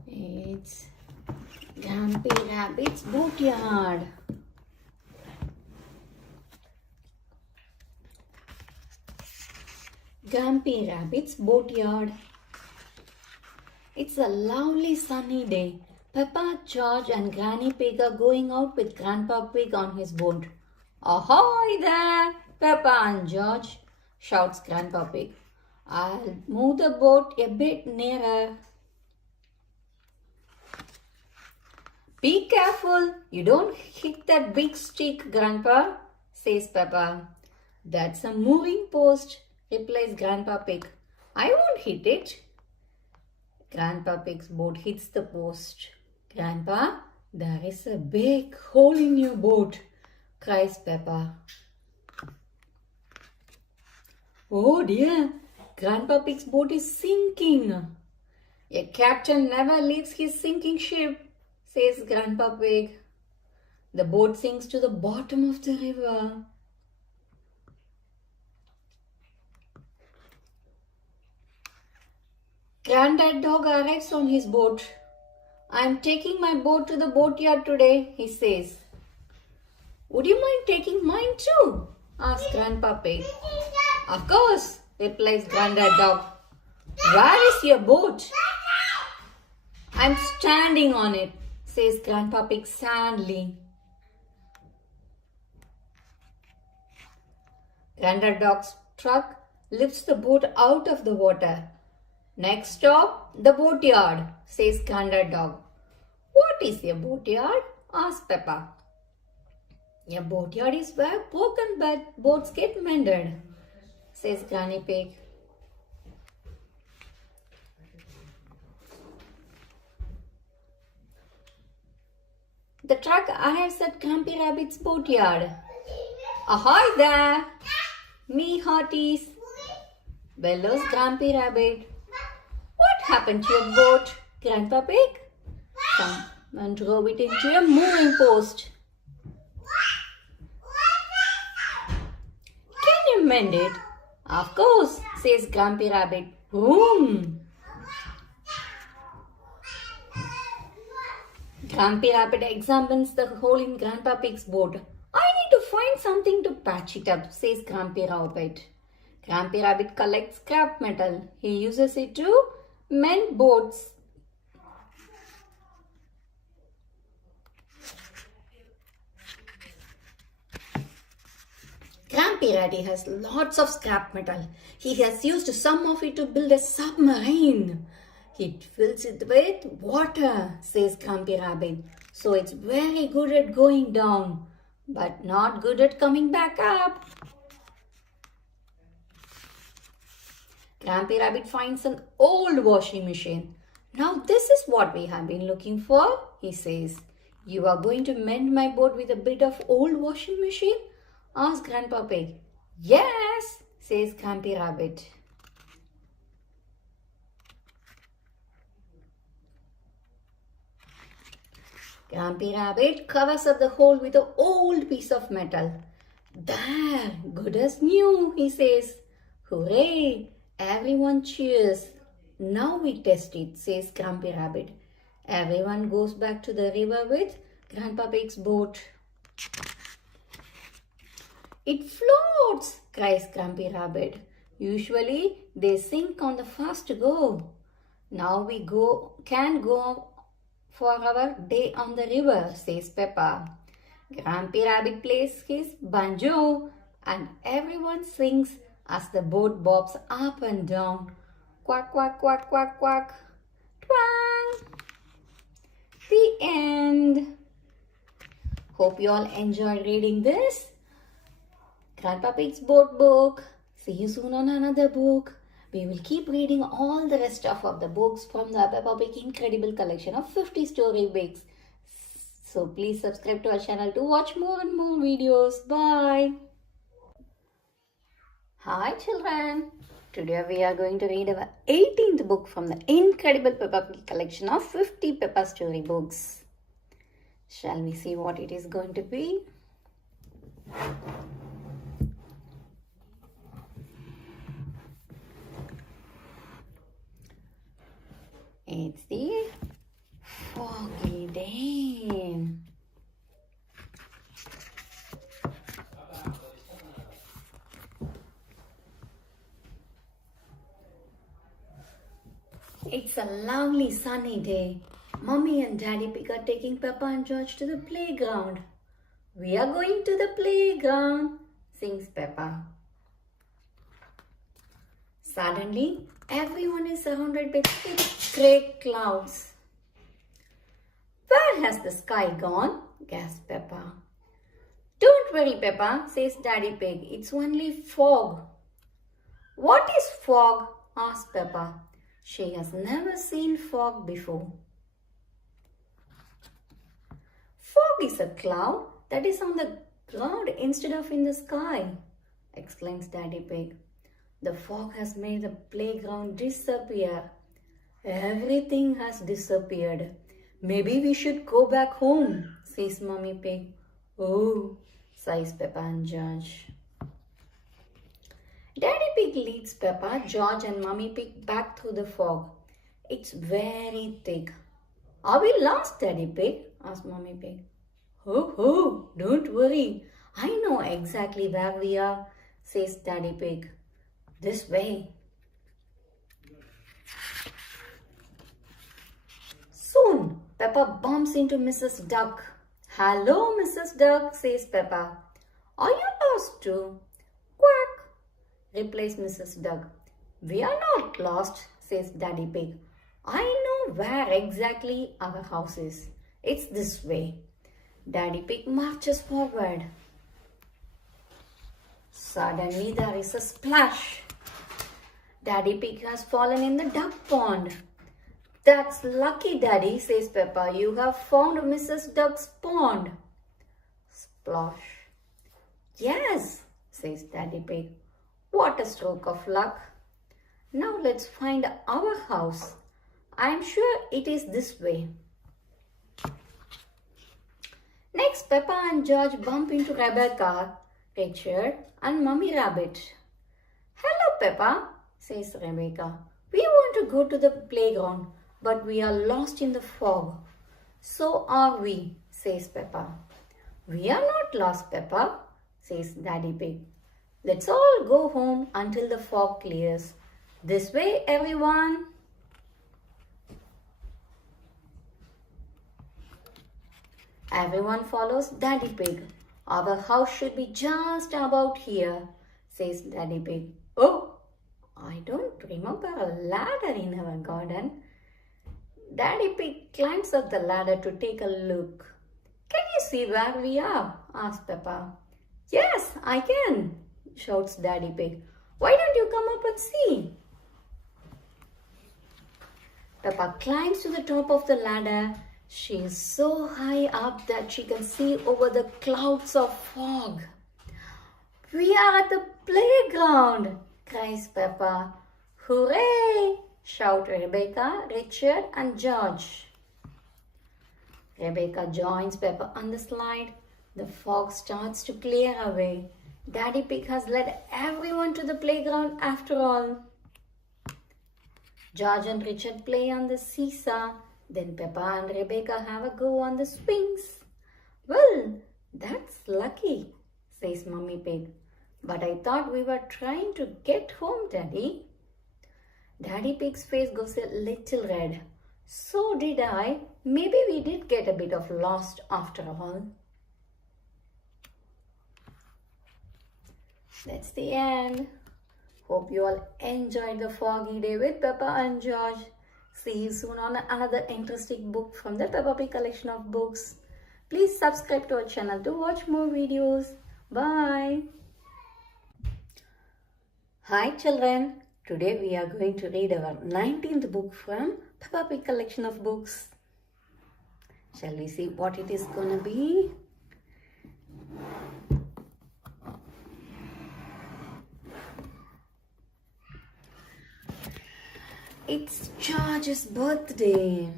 It's Grumpy Rabbit's boatyard. Grumpy Rabbit's boatyard. It's a lovely sunny day. Peppa, George and Granny Pig are going out with Grandpa Pig on his boat. Ahoy there, Peppa and George, shouts Grandpa Pig. I'll move the boat a bit nearer. Be careful, you don't hit that big stick, Grandpa, says Peppa. That's a moving post, replies Grandpa Pig. I won't hit it. Grandpa Pig's boat hits the post. Grandpa, there is a big hole in your boat, cries Peppa. Oh dear, Grandpa Pig's boat is sinking. A captain never leaves his sinking ship, says Grandpa Pig. The boat sinks to the bottom of the river. Granddad Dog arrives on his boat. I am taking my boat to the boatyard today, he says. Would you mind taking mine too? Asks Grandpa Pig. Of course, replies Granddad Dog. Where is your boat? I'm standing on it, says Grandpa Pig sadly. Granddad Dog's truck lifts the boat out of the water. Next stop, the boatyard, says Granddad Dog. What is a boatyard? Asks Peppa. A boatyard is where broken boats get mended, says Granny Pig. The truck arrives at Grumpy Rabbit's boatyard. Ahoy there! Me hearties! Bellows Grumpy Rabbit. What happened to your boat, Grandpa Pig? Someone drove it into a moving post. Can you mend it? Of course, says Grumpy Rabbit. Vroom! Grumpy Rabbit examines the hole in Grandpa Pig's boat. I need to find something to patch it up, says Grumpy Rabbit. Grumpy Rabbit collects scrap metal. He uses it to mend boats. Grumpy Rabbit has lots of scrap metal. He has used some of it to build a submarine. He fills it with water, says Grumpy Rabbit. So it's very good at going down, but not good at coming back up. Grumpy Rabbit finds an old washing machine. Now this is what we have been looking for, he says. You are going to mend my boat with a bit of old washing machine? Asks Grandpa Pig. Yes, says Grumpy Rabbit. Grumpy Rabbit covers up the hole with an old piece of metal. There, good as new, he says. Hooray! Everyone cheers. Now we test it, says Grumpy Rabbit. Everyone goes back to the river with Grandpa Pig's boat. It floats, cries Grumpy Rabbit. Usually they sink on the first go. Now we can go for our day on the river, says Peppa. Grumpy Rabbit plays his banjo and everyone sings as the boat bobs up and down. Quack, quack, quack, quack, quack. Twang! The end. Hope you all enjoyed reading this Grandpa Pig's boat book. See you soon on another book. We will keep reading all the rest of the books from the Peppa Pig Incredible Collection of 50 story books. So please subscribe to our channel to watch more and more videos. Bye. Hi children. Today we are going to read our 18th book from the Incredible Peppa Pig Collection of 50 Peppa story books. Shall we see what it is going to be? It's the Foggy Day. It's a lovely sunny day. Mummy and Daddy Pig are taking Peppa and George to the playground. We are going to the playground, sings Peppa. Suddenly, everyone is surrounded by thick grey clouds. Where has the sky gone? Gasps Peppa. Don't worry, Peppa, says Daddy Pig. It's only fog. What is fog? Asks Peppa. She has never seen fog before. Fog is a cloud that is on the ground instead of in the sky, exclaims Daddy Pig. The fog has made the playground disappear. Everything has disappeared. Maybe we should go back home, says Mummy Pig. Oh, sighs Peppa and George. Daddy Pig leads Peppa, George and Mummy Pig back through the fog. It's very thick. Are we lost, Daddy Pig? Asked Mummy Pig. Ho ho, don't worry. I know exactly where we are, says Daddy Pig. This way. Soon, Peppa bumps into Mrs. Duck. Hello, Mrs. Duck, says Peppa. Are you lost too? Quack, replies Mrs. Duck. We are not lost, says Daddy Pig. I know where exactly our house is. It's this way. Daddy Pig marches forward. Suddenly there is a splash. Daddy Pig has fallen in the duck pond. That's lucky, Daddy, says Peppa. You have found Mrs. Duck's pond. Splash. Yes, says Daddy Pig. What a stroke of luck. Now let's find our house. I'm sure it is this way. Next, Peppa and George bump into Rebecca, Richard and Mummy Rabbit. Hello, Peppa, says Rebecca. We want to go to the playground, but we are lost in the fog. So are we, says Peppa. We are not lost, Peppa, says Daddy Pig. Let's all go home until the fog clears. This way, everyone. Everyone follows Daddy Pig. Our house should be just about here, says Daddy Pig. Oh, I don't remember a ladder in our garden. Daddy Pig climbs up the ladder to take a look. Can you see where we are? Asks Peppa. Yes, I can, shouts Daddy Pig. Why don't you come up and see? Peppa climbs to the top of the ladder. She is so high up that she can see over the clouds of fog. We are at the playground, cries Peppa. Hooray! Shout Rebecca, Richard and George. Rebecca joins Peppa on the slide. The fog starts to clear away. Daddy Pig has led everyone to the playground after all. George and Richard play on the seesaw. Then Peppa and Rebecca have a go on the swings. Well, that's lucky, says Mummy Pig. But I thought we were trying to get home, Daddy. Daddy Pig's face goes a little red. So did I. Maybe we did get a bit of lost after all. That's the end. Hope you all enjoyed the foggy day with Peppa and George. See you soon on another interesting book from the Peppa Pig collection of books. Please subscribe to our channel to watch more videos. Bye. Hi children. Today we are going to read our 19th book from Peppa Pig collection of books. Shall we see what it is gonna be? It's George's birthday.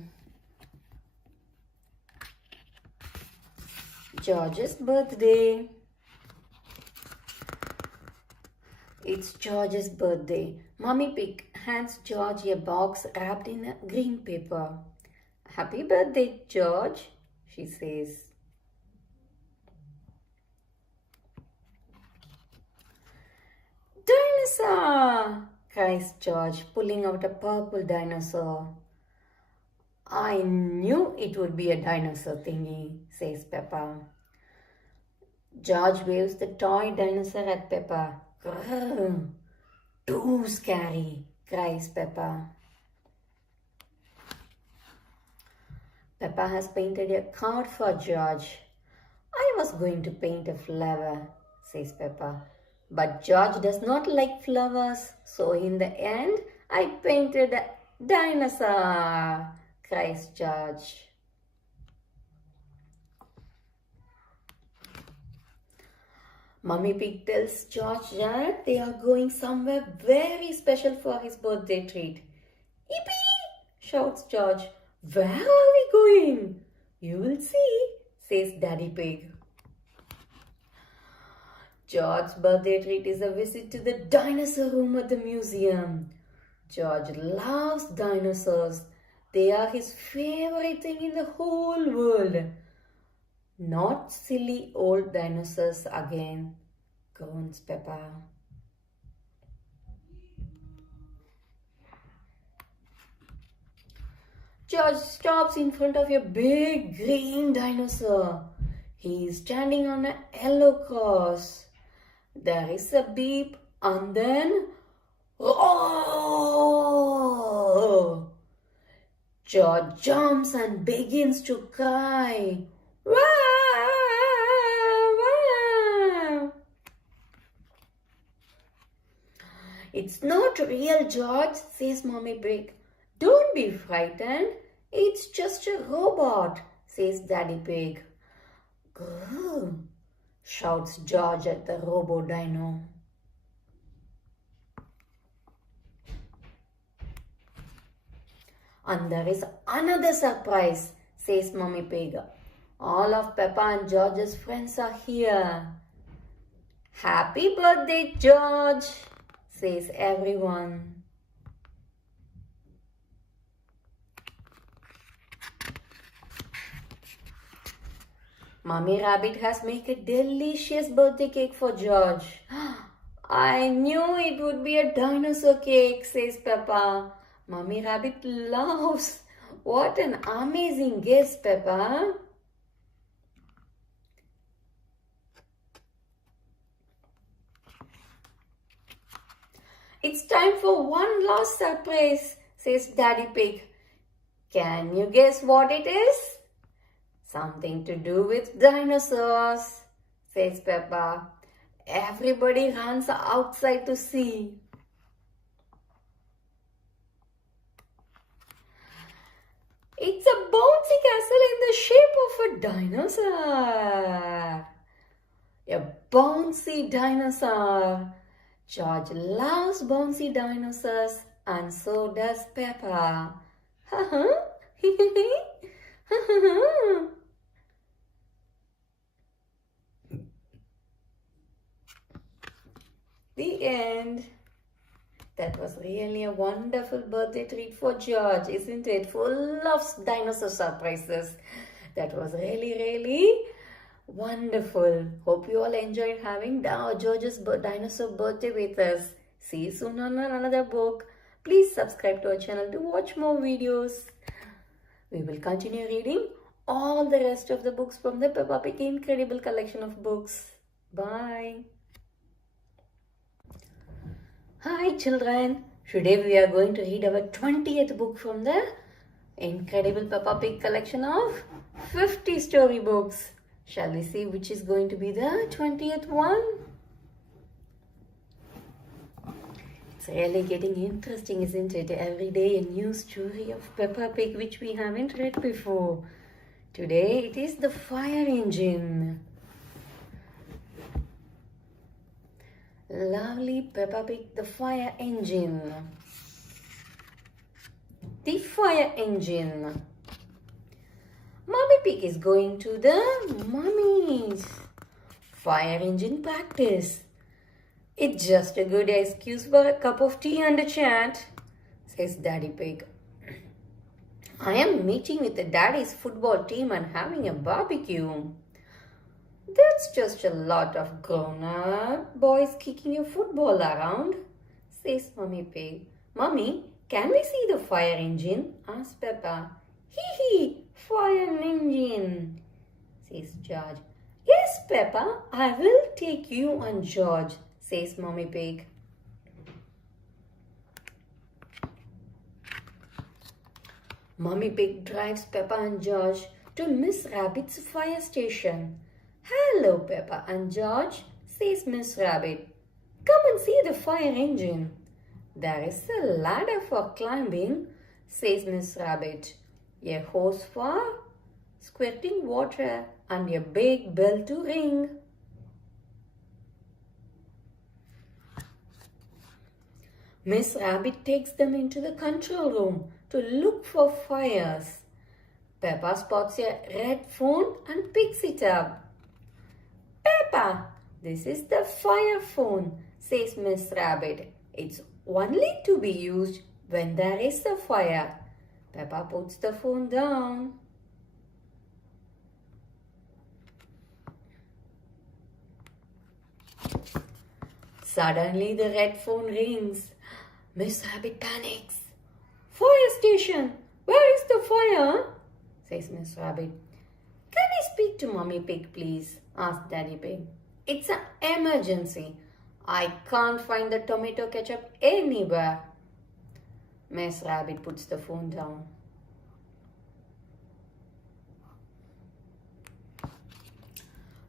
George's birthday. It's George's birthday. Mummy Pig hands George a box wrapped in a green paper. Happy birthday, George, she says. Dinosaur! Cries George, pulling out a purple dinosaur. I knew it would be a dinosaur thingy, says Peppa. George waves the toy dinosaur at Peppa. Grrr, too scary, cries Peppa. Peppa has painted a card for George. I was going to paint a flower, says Peppa. But George does not like flowers, so in the end, I painted a dinosaur, cries George. Mummy Pig tells George that they are going somewhere very special for his birthday treat. Yippee! Shouts George. Where are we going? You will see, says Daddy Pig. George's birthday treat is a visit to the dinosaur room at the museum. George loves dinosaurs. They are his favorite thing in the whole world. Not silly old dinosaurs again, groans Peppa. George stops in front of a big green dinosaur. He is standing on a yellow cross. There is a beep and then roar! George jumps and begins to cry. Wah, wah. It's not real, George, says Mommy Pig. Don't be frightened. It's just a robot, says Daddy Pig. Grrr, shouts George at the robo dino. And there is another surprise, says Mommy Pig. All of Peppa and George's friends are here. Happy birthday, George, says everyone. Mummy Rabbit has made a delicious birthday cake for George. I knew it would be a dinosaur cake, says Peppa. Mummy Rabbit laughs. What an amazing guess, Peppa. It's time for one last surprise, says Daddy Pig. Can you guess what it is? Something to do with dinosaurs, says Peppa. Everybody runs outside to see. It's a bouncy castle in the shape of a dinosaur. A bouncy dinosaur. George loves bouncy dinosaurs and so does Peppa. The end. That was really a wonderful birthday treat for George, isn't it? Full of dinosaur surprises. That was really wonderful. Hope you all enjoyed having George's dinosaur birthday with us. See you soon on another book. Please subscribe to our channel to watch more videos. We will continue reading all the rest of the books from the Peppa Pig incredible collection of books. Bye. Hi children. Today we are going to read our 20th book from the incredible Peppa Pig collection of 50 storybooks. Shall we see which is going to be the 20th one? It's really getting interesting, isn't it? Every day a new story of Peppa Pig which we haven't read before. Today it is the fire engine. Lovely Peppa Pig, the fire engine. The fire engine. Mommy Pig is going to the mummy's fire engine practice. It's just a good excuse for a cup of tea and a chat, says Daddy Pig. I am meeting with the daddy's football team and having a barbecue. That's just a lot of grown-up boys kicking a football around, says Mommy Pig. Mommy, can we see the fire engine? Asks Peppa. Hee, fire engine, says George. Yes, Peppa, I will take you and George, says Mommy Pig. Mommy Pig drives Peppa and George to Miss Rabbit's fire station. Hello, Peppa and George, says Miss Rabbit. Come and see the fire engine. There is a ladder for climbing, says Miss Rabbit. A hose for squirting water and a big bell to ring. Miss Rabbit takes them into the control room to look for fires. Peppa spots a red phone and picks it up. Peppa, This is the fire phone, says Miss Rabbit. It's only to be used when there is a fire. Peppa puts the phone down. Suddenly the red phone rings. Miss Rabbit panics. Fire station! Where is the fire? Says Miss Rabbit. Can I speak to Mummy Pig, please? Asked Daddy Pig. It's an emergency. I can't find the tomato ketchup anywhere. Miss Rabbit puts the phone down.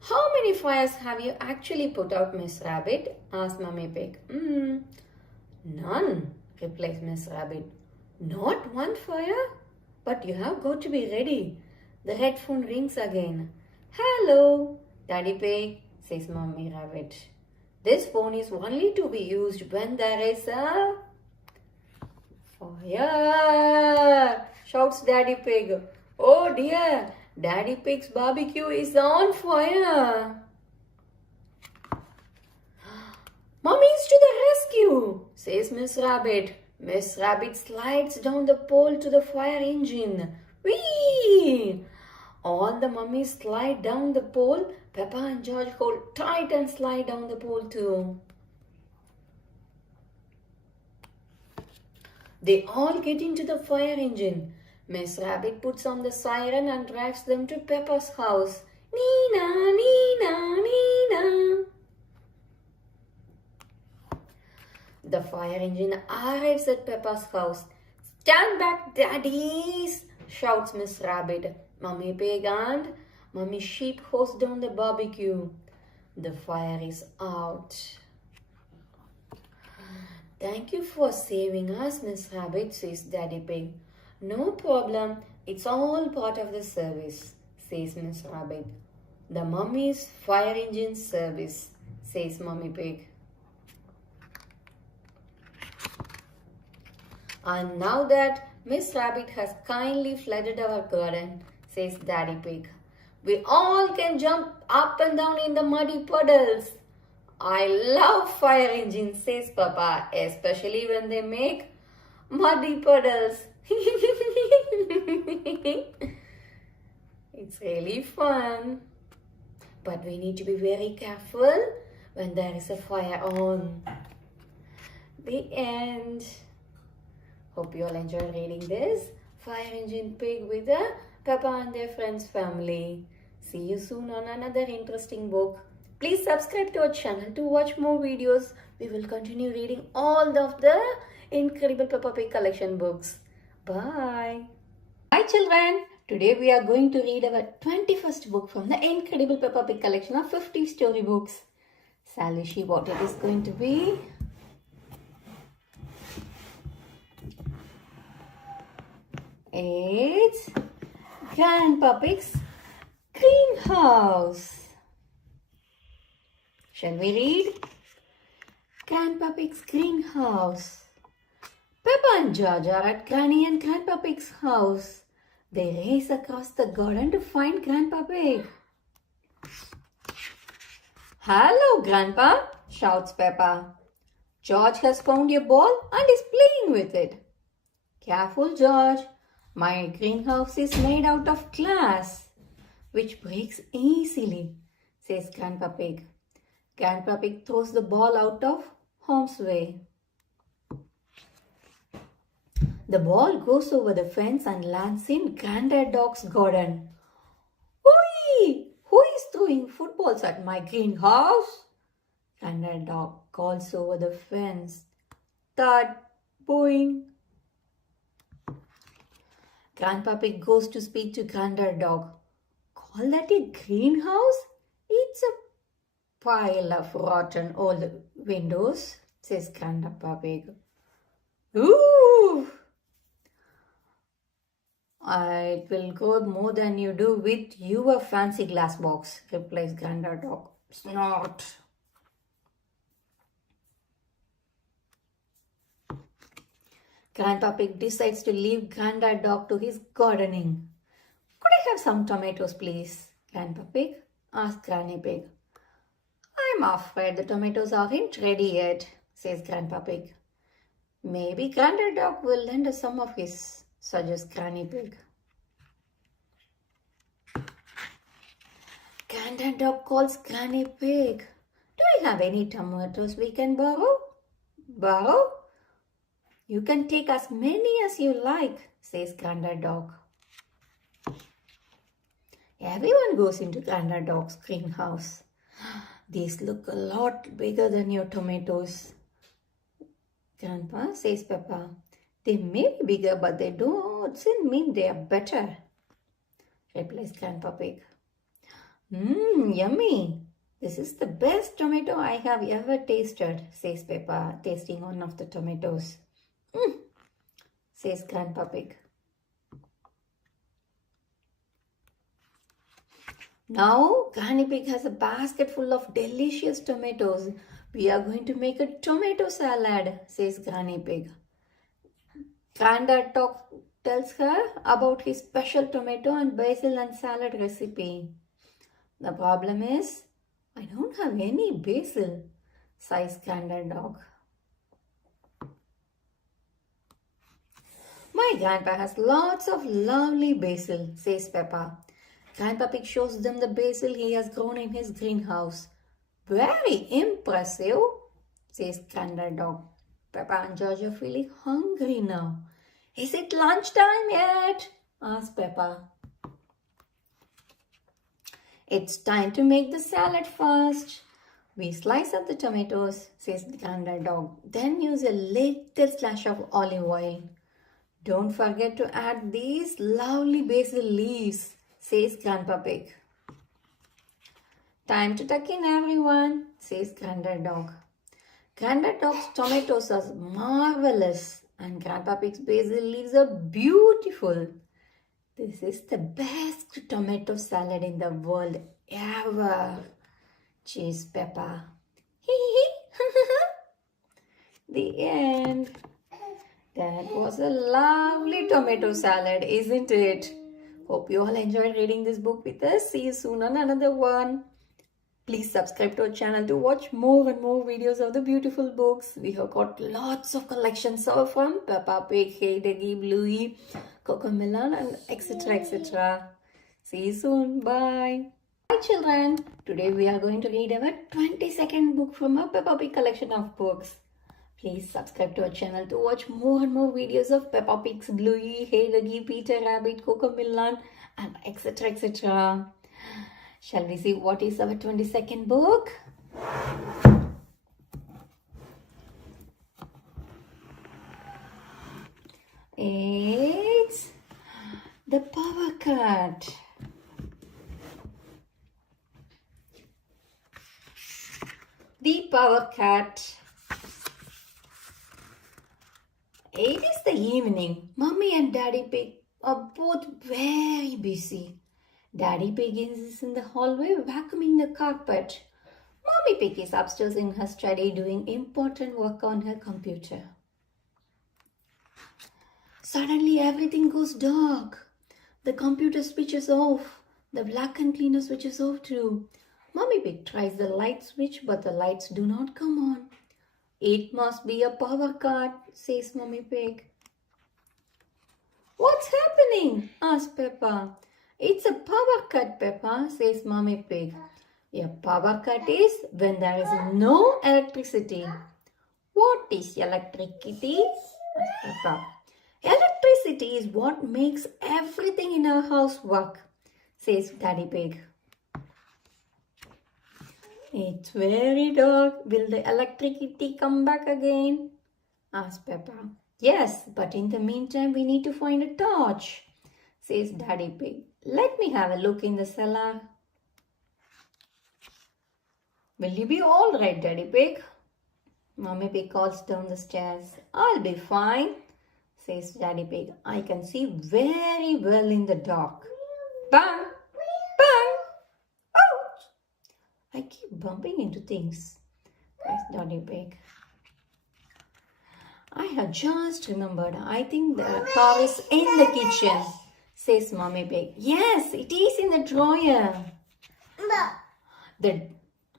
How many fires have you actually put out, Miss Rabbit? Asked Mummy Pig. None, replies Miss Rabbit. Not one fire? But you have got to be ready. The red phone rings again. Hello, Daddy Pig, says Mummy Rabbit. This phone is only to be used when there is a fire, shouts Daddy Pig. Oh dear, Daddy Pig's barbecue is on fire. Mummy's to the rescue, says Miss Rabbit. Miss Rabbit slides down the pole to the fire engine. Whee! All the mummies slide down the pole. Peppa and George hold tight and slide down the pole too. They all get into the fire engine. Miss Rabbit puts on the siren and drags them to Peppa's house. Nina, Nina, Nina. The fire engine arrives at Peppa's house. Stand back, daddies, shouts Miss Rabbit. Mummy Pig and Mummy Sheep host down the barbecue. The fire is out. Thank you for saving us, Miss Rabbit, says Daddy Pig. No problem, it's all part of the service, says Miss Rabbit. The mummy's fire engine service, says Mummy Pig. And now that Miss Rabbit has kindly flooded our garden, says Daddy Pig, we all can jump up and down in the muddy puddles. I love fire engines, says Papa, especially when they make muddy puddles. It's really fun. But we need to be very careful when there is a fire on. The end. Hope you all enjoyed reading this Fire Engine Pig with the Peppa and their friends family. See you soon on another interesting book. Please subscribe to our channel to watch more videos. We will continue reading all of the incredible Peppa Pig collection books. Bye. Hi children. Today we are going to read our 21st book from the incredible Peppa Pig collection of 50 storybooks. Shall we see what it is going to be? It's Grandpa Pig's Greenhouse. Shall we read? Grandpa Pig's Greenhouse. Peppa and George are at Granny and Grandpa Pig's house. They race across the garden to find Grandpa Pig. Hello, Grandpa, shouts Peppa. George has found your ball and is playing with it. Careful, George. My greenhouse is made out of glass, which breaks easily, says Grandpa Pig. Grandpa Pig throws the ball out of harm's way. The ball goes over the fence and lands in Granddad Dog's garden. Oi! Who is throwing footballs at my greenhouse? Granddad Dog calls over the fence. Thud! Boing! Grandpa Pig goes to speak to Granddad Dog. Call that a greenhouse? It's a pile of rotten old windows, says Grandpa Pig. Ooh! It will go more than you do with your fancy glass box, replies Granddad Dog. Snort. Grandpa Pig decides to leave Granddad Dog to his gardening. Could I have some tomatoes, please? Grandpa Pig asked Granny Pig. I'm afraid the tomatoes aren't ready yet, says Grandpa Pig. Maybe Granddad Dog will lend us some of his, suggests Granny Pig. Granddad Dog calls Granny Pig. Do you have any tomatoes we can borrow? Borrow? You can take as many as you like, says Granddad Dog. Everyone goes into Granddad Dog's greenhouse. These look a lot bigger than your tomatoes. Grandpa, says Peppa. They may be bigger, but they don't mean they are better, replies Grandpa Pig. Yummy. This is the best tomato I have ever tasted, says Peppa, tasting one of the tomatoes. Says Grandpa Pig. Now, Granny Pig has a basket full of delicious tomatoes. We are going to make a tomato salad, says Granny Pig. Granddad tells her about his special tomato and basil and salad recipe. The problem is, I don't have any basil, sighs Granddad Dog. My grandpa has lots of lovely basil, says Peppa. Grandpa Pig shows them the basil he has grown in his greenhouse. Very impressive, says Granddad Dog. Peppa and George are feeling hungry now. Is it lunchtime yet? asks Peppa. It's time to make the salad first. We slice up the tomatoes, says the Granddad Dog. Then use a little splash of olive oil. Don't forget to add these lovely basil leaves, says Grandpa Pig. Time to tuck in, everyone, says Granddad Dog. Granddad Dog's tomatoes are marvelous and Grandpa Pig's basil leaves are beautiful. This is the best tomato salad in the world ever, cheers Peppa. The end. That was a lovely tomato salad, isn't it? Hope you all enjoyed reading this book with us. See you soon on another one. Please subscribe to our channel to watch more and more videos of the beautiful books. We have got lots of collections from Peppa Pig, Hey Doggy, Bluey, Cocomelon, and etc. See you soon. Bye. Hi children. Today we are going to read our 22nd book from our Peppa Pig collection of books. Please subscribe to our channel to watch more and more videos of Peppa Pig's Bluey, Hey Doggy, Peter Rabbit, Cocomelon, and etc. Shall we see what is our 22nd book? It's The Power Cut. The Power Cut. It is the evening. Mummy and Daddy Pig are both very busy. Daddy Pig is in the hallway vacuuming the carpet. Mommy Pig is upstairs in her study doing important work on her computer. Suddenly everything goes dark. The computer switches off. The vacuum cleaner switches off too. Mommy Pig tries the light switch but the lights do not come on. It must be a power cut, says Mommy Pig. What's happening? asks Peppa. It's a power cut, Peppa, says Mommy Pig. A power cut is when there is no electricity. What is electricity? asks Peppa. Electricity is what makes everything in our house work, says Daddy Pig. It's very dark. Will the electricity come back again? asks Peppa. Yes, but in the meantime we need to find a torch, says Daddy Pig. Let me have a look in the cellar. Will you be all right, Daddy Pig? Mommy Pig calls down the stairs. I'll be fine, says Daddy Pig. I can see very well in the dark. Bang! Bang! Ouch! I keep bumping into things, says Daddy Pig. I have just remembered. I think the car is in the kitchen, says Mommy Pig. Yes, it is in the drawer.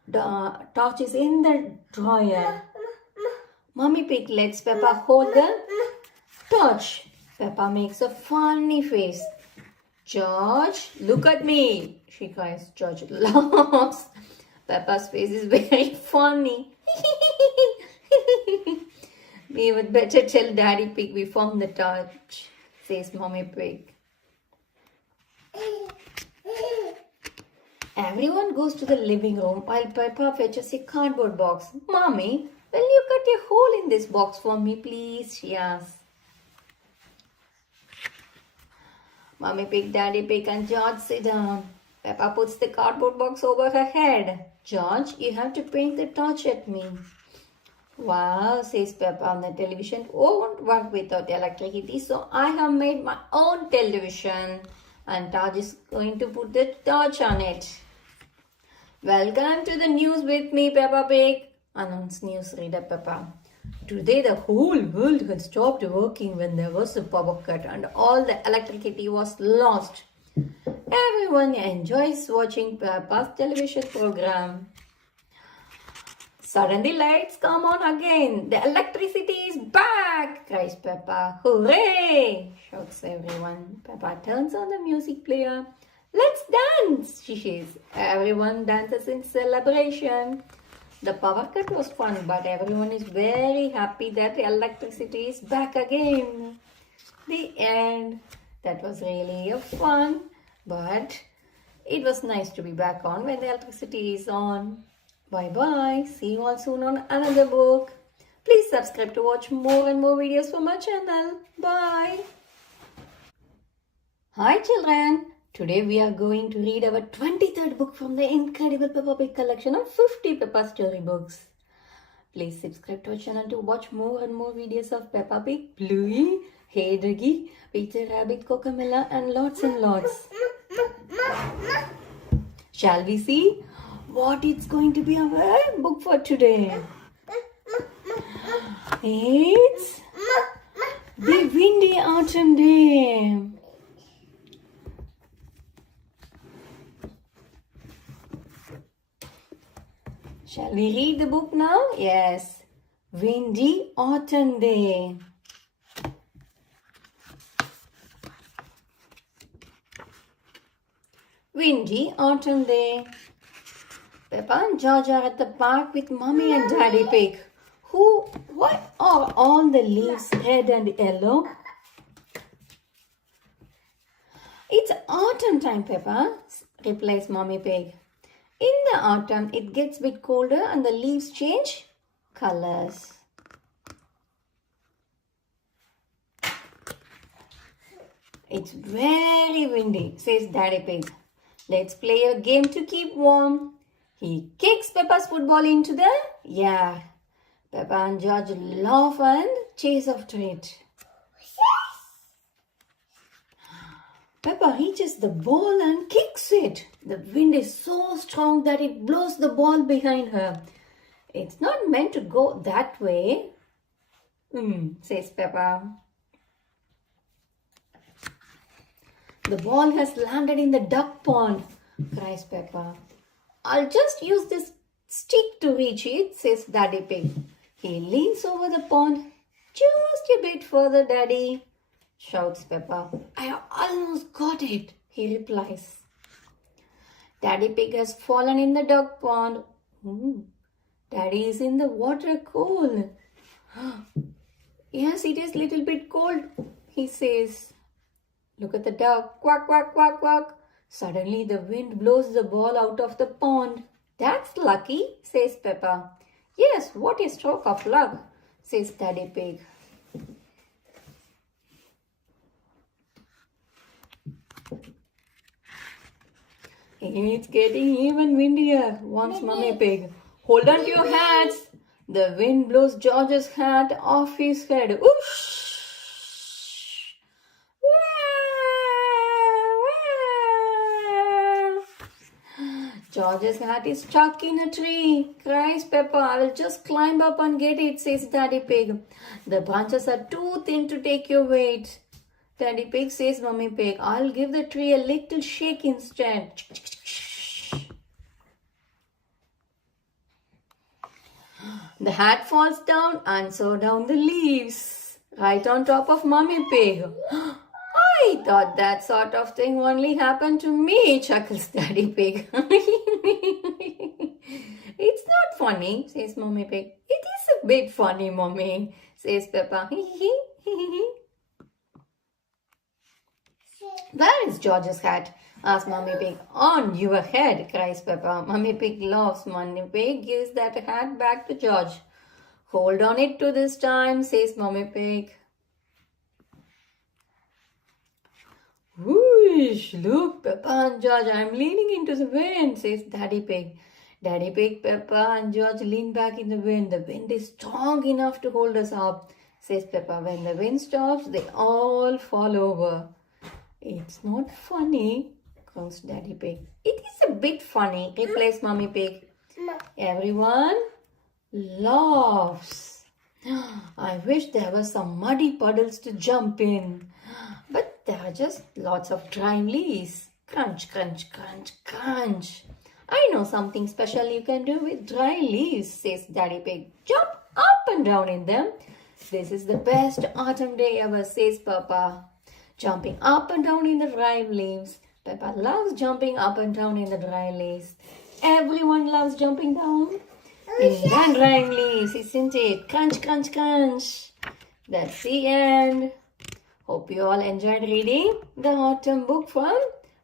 The torch is in the drawer. Mummy Pig lets Peppa hold the torch. Peppa makes a funny face. George, look at me, she cries. George laughs. Peppa's face is very funny. We would better tell Daddy Pig we found the torch, says Mommy Pig. Everyone goes to the living room while Peppa fetches a cardboard box. Mommy, will you cut a hole in this box for me, please? She asks. Mommy Pig, Daddy Pig and George sit down. Peppa puts the cardboard box over her head. George, you have to point the torch at me. Wow, says Peppa, on the television won't work without electricity, so I have made my own television. And George is going to put the torch on it. Welcome to the news with me, Peppa Pig, announced newsreader Peppa. Today the whole world had stopped working when there was a power cut and all the electricity was lost. Everyone enjoys watching Peppa's television program. Suddenly lights come on again. The electricity is back, cries Peppa. Hooray, shouts everyone. Peppa turns on the music player. Let's dance, she says. Everyone dances in celebration. The power cut was fun, but everyone is very happy that the electricity is back again. The end. That was really a fun, but it was nice to be back on when the electricity is on. Bye-bye. See you all soon on another book. Please subscribe to watch more and more videos from my channel. Bye. Hi children. Today we are going to read our 23rd book from the incredible Peppa Pig collection of 50 Peppa storybooks. Please subscribe to our channel to watch more and more videos of Peppa Pig, Bluey, Hey Doggy, Peter Rabbit, Cocamilla and lots. Shall we see what it's going to be our book for today? It's The Windy Autumn Day. Shall we read the book now? Yes. Windy Autumn Day. Windy Autumn Day. Peppa and George are at the park with Mummy and Daddy Pig. Why are all the leaves red and yellow? It's autumn time, Peppa, replies Mummy Pig. In the autumn, it gets a bit colder and the leaves change colors. It's very windy, says Daddy Pig. Let's play a game to keep warm. He kicks Peppa's football into the yard. Peppa and George laugh and chase after it. Peppa reaches the ball and kicks it. The wind is so strong that it blows the ball behind her. It's not meant to go that way, says Peppa. The ball has landed in the duck pond, cries Peppa. I'll just use this stick to reach it, says Daddy Pig. He leans over the pond. Just a bit further, Daddy, shouts Peppa. I almost got it, he replies. Daddy Pig has fallen in the duck pond. Daddy is in the water cold. Yes, it is a little bit cold, he says. Look at the duck. Quack, quack, quack, quack. Suddenly the wind blows the ball out of the pond. That's lucky, says Peppa. Yes, what a stroke of luck, says Daddy Pig. It's getting even windier, warns Mummy Pig. Hold on to your hats. The wind blows George's hat off his head. Whoosh! George's hat is stuck in a tree, cries Peppa. I will just climb up and get it, says Daddy Pig. The branches are too thin to take your weight. Daddy Pig says Mummy Pig, I'll give the tree a little shake instead. The hat falls down and so down the leaves, right on top of Mummy Pig. I thought that sort of thing only happened to me, chuckles Daddy Pig. It's not funny, says Mummy Pig. It is a bit funny, Mummy, says Peppa. Where is George's hat? Asks Mummy Pig. On your head, cries Peppa. Mummy Pig laughs. Mummy Pig gives that hat back to George. Hold on it to this time, says Mummy Pig. Whoosh! Look, Peppa and George, I'm leaning into the wind, says Daddy Pig. Daddy Pig, Peppa and George lean back in the wind. The wind is strong enough to hold us up, says Peppa. When the wind stops, they all fall over. It's not funny, croaks Daddy Pig. It is a bit funny, replies Mummy Pig. Everyone laughs. I wish there were some muddy puddles to jump in. But there are just lots of dry leaves. Crunch, crunch, crunch, crunch. I know something special you can do with dry leaves, says Daddy Pig. Jump up and down in them. This is the best autumn day ever, says Peppa. Jumping up and down in the dry leaves. Peppa loves jumping up and down in the dry leaves. Everyone loves jumping down in the dry leaves, isn't it? Crunch, crunch, crunch. That's the end. Hope you all enjoyed reading the autumn book from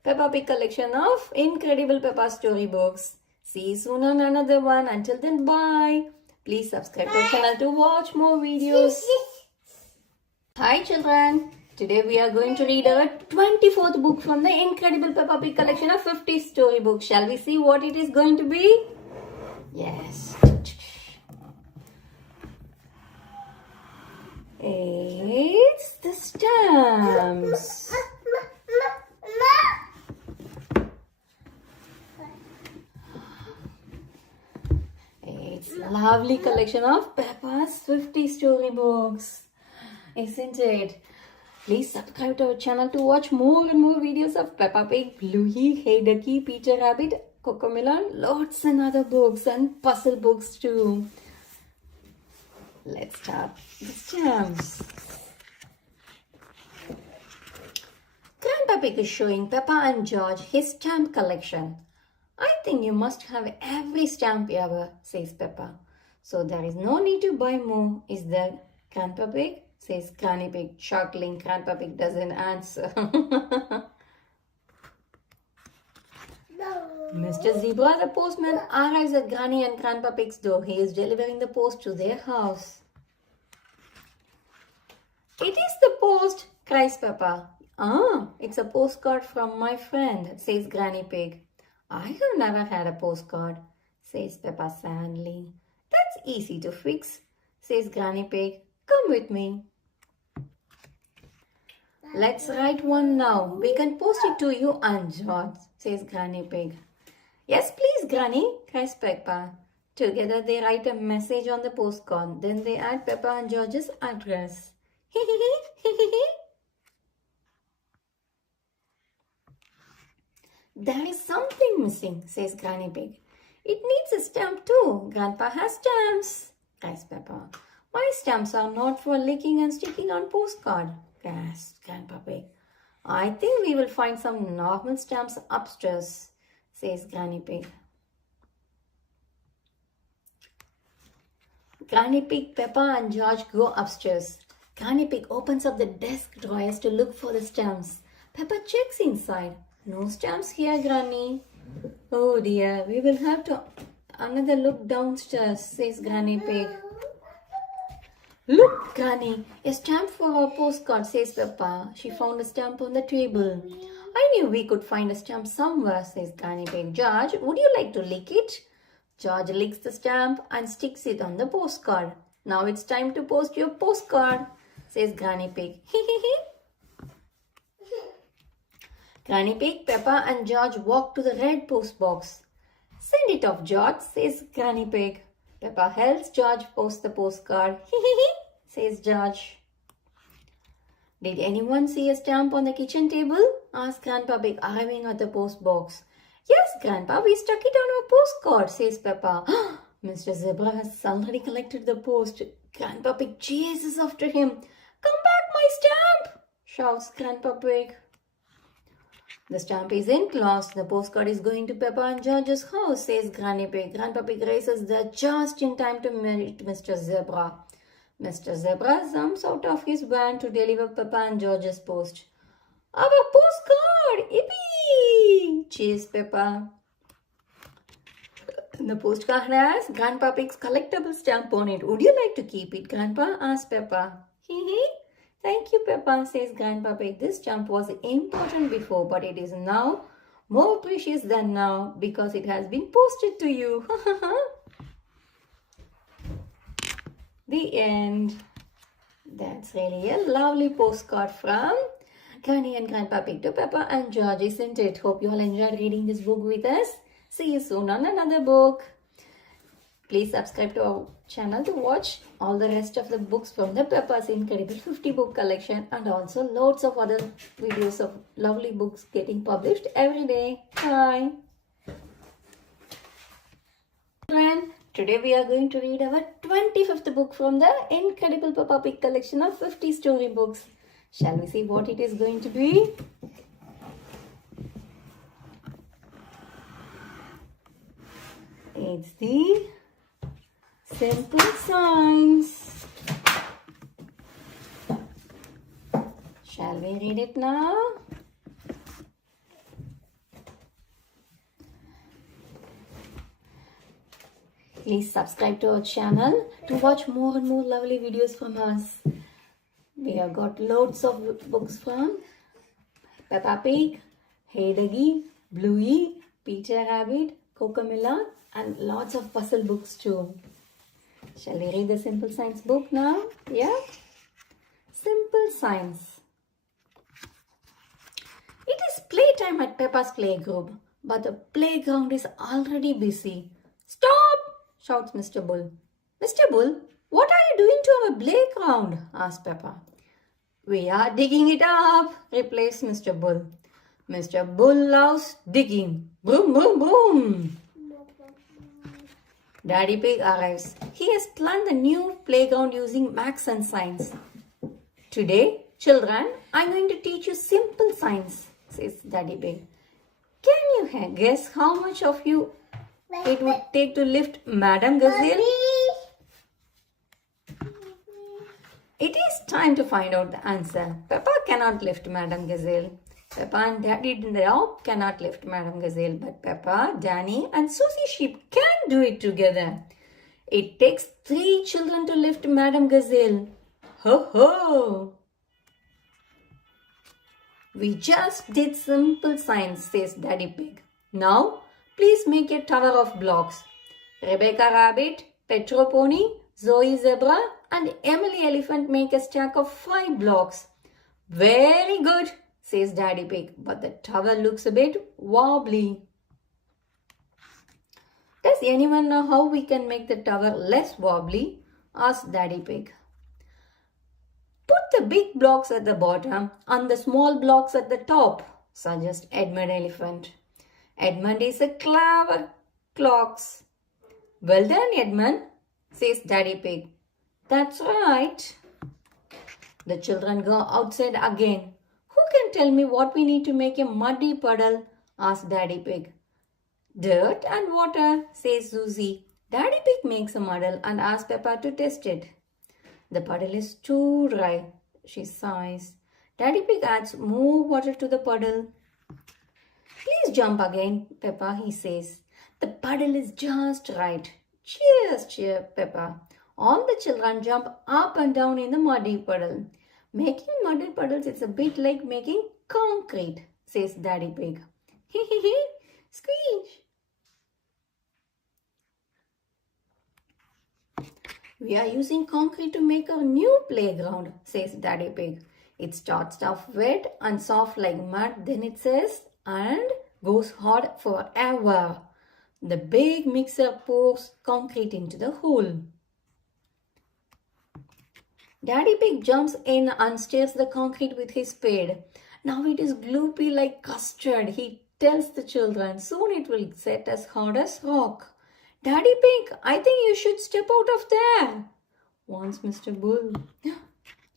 Peppa Pig collection of Incredible Peppa storybooks. See you soon on another one. Until then, bye. Please subscribe to our channel to watch more videos. Hi children. Today we are going to read our 24th book from the Incredible Peppa Pig collection of 50 storybooks. Shall we see what it is going to be? Yes. It's the stamps. It's a lovely collection of Peppa's 50 storybooks, isn't it? Please subscribe to our channel to watch more and more videos of Peppa Pig, Bluey, Hey Ducky, Peter Rabbit, Cocomelon, lots and other books and puzzle books too. Let's start the stamps. Grandpa Pig is showing Peppa and George his stamp collection. I think you must have every stamp ever, says Peppa. So there is no need to buy more, is there, Grandpa Pig? Says Granny Pig, chuckling. Grandpa Pig doesn't answer. Mr. Zebra, the postman, arrives at Granny and Grandpa Pig's door. He is delivering the post to their house. It is the post, cries Peppa. Ah, it's a postcard from my friend, says Granny Pig. I have never had a postcard, says Peppa sadly. That's easy to fix, says Granny Pig. Come with me. Let's write one now. We can post it to you and George, says Granny Pig. Yes, please, Granny, cries Peppa. Together they write a message on the postcard. Then they add Peppa and George's address. There is something missing, says Granny Pig. It needs a stamp too. Grandpa has stamps, cries Peppa. My stamps are not for licking and sticking on postcard, gasped Grandpa Pig. I think we will find some normal stamps upstairs, says Granny Pig. Granny Pig, Peppa and George go upstairs. Granny Pig opens up the desk drawers to look for the stamps. Peppa checks inside. No stamps here, Granny. Oh dear, we will have to another look downstairs, says Granny Pig. Look, Granny, a stamp for our postcard, says Peppa. She found a stamp on the table. I knew we could find a stamp somewhere, says Granny Pig. George, would you like to lick it? George licks the stamp and sticks it on the postcard. Now it's time to post your postcard, says Granny Pig. Granny Pig, Peppa and George walk to the red post box. Send it off, George, says Granny Pig. Peppa helps George post the postcard. Says George. Did anyone see a stamp on the kitchen table? Asked Grandpa Pig, arriving at the post box. Yes, Grandpa, we stuck it on our postcard, says Peppa. Mr. Zebra has already collected the post. Grandpa Pig chases after him. Come back, my stamp! Shouts Grandpa Pig. The stamp isn't lost. The postcard is going to Peppa and George's house, says Granny Pig. Grandpa Pig races there just in time to meet Mr. Zebra. Mr. Zebra jumps out of his van to deliver Peppa and George's post. Our postcard! Yippee! Cheers, Peppa. The postcard has Grandpa Pig's collectible stamp on it. Would you like to keep it, Grandpa? Asked Peppa. Hee hee. Thank you, Peppa, says Grandpa Pig. This stamp was important before, but it is now more precious than now because it has been posted to you. The end. That's really a lovely postcard from Granny and Grandpa Pig to Peppa and George, isn't it? Hope you all enjoyed reading this book with us. See you soon on another book. Please subscribe to our channel to watch all the rest of the books from the Peppa's Incredible 50 book collection and also loads of other videos of lovely books getting published every day. Bye. Today we are going to read our 25th book from the Incredible Peppa Pig collection of 50 storybooks. Shall we see what it is going to be? It's the Simple Signs. Shall we read it now? Please subscribe to our channel to watch more and more lovely videos from us. We have got loads of books from Peppa Pig, Hey Doggy, Bluey, Peter Rabbit, Cocamilla, and lots of puzzle books too. Shall we read the Simple Science book now? Yeah? Simple Science. It is playtime at Peppa's playgroup, but the playground is already busy. Stop! Shouts Mr. Bull. Mr. Bull, what are you doing to our playground? Asked Peppa. We are digging it up, replies Mr. Bull. Mr. Bull loves digging. Boom, boom, boom. Daddy Pig arrives. He has planned the new playground using maths and science. Today, children, I'm going to teach you simple science, says Daddy Pig. Can you guess how much of you it would take to lift Madame Gazelle? It is time to find out the answer. Peppa cannot lift Madame Gazelle. Peppa and Daddy Dog cannot lift Madame Gazelle, but Peppa, Danny and Susie Sheep can do it together. It takes 3 children to lift Madame Gazelle. Ho ho! We just did simple science, says Daddy Pig. Now, please make a tower of blocks. Rebecca Rabbit, Petro Pony, Zoe Zebra and Emily Elephant make a stack of 5 blocks. Very good, says Daddy Pig, but the tower looks a bit wobbly. Does anyone know how we can make the tower less wobbly? Asked Daddy Pig. Put the big blocks at the bottom and the small blocks at the top, suggests Edmund Elephant. Edmund is a clever clocks. Well done, Edmund, says Daddy Pig. That's right. The children go outside again. Who can tell me what we need to make a muddy puddle? Asked Daddy Pig. Dirt and water, says Susie. Daddy Pig makes a muddle and asks Peppa to test it. The puddle is too dry, she sighs. Daddy Pig adds more water to the puddle. Please jump again, Peppa, he says. The puddle is just right. Cheers, cheer, Peppa. All the children jump up and down in the muddy puddle. Making muddy puddles is a bit like making concrete, says Daddy Pig. Hee hee hee, squeeze. We are using concrete to make our new playground, says Daddy Pig. It starts off wet and soft like mud, then it says, and goes hard forever. The big mixer pours concrete into the hole. Daddy Pig jumps in and stirs the concrete with his spade. Now it is gloopy like custard, he tells the children. Soon it will set as hard as rock. Daddy Pig, I think you should step out of there, warns Mr. Bull.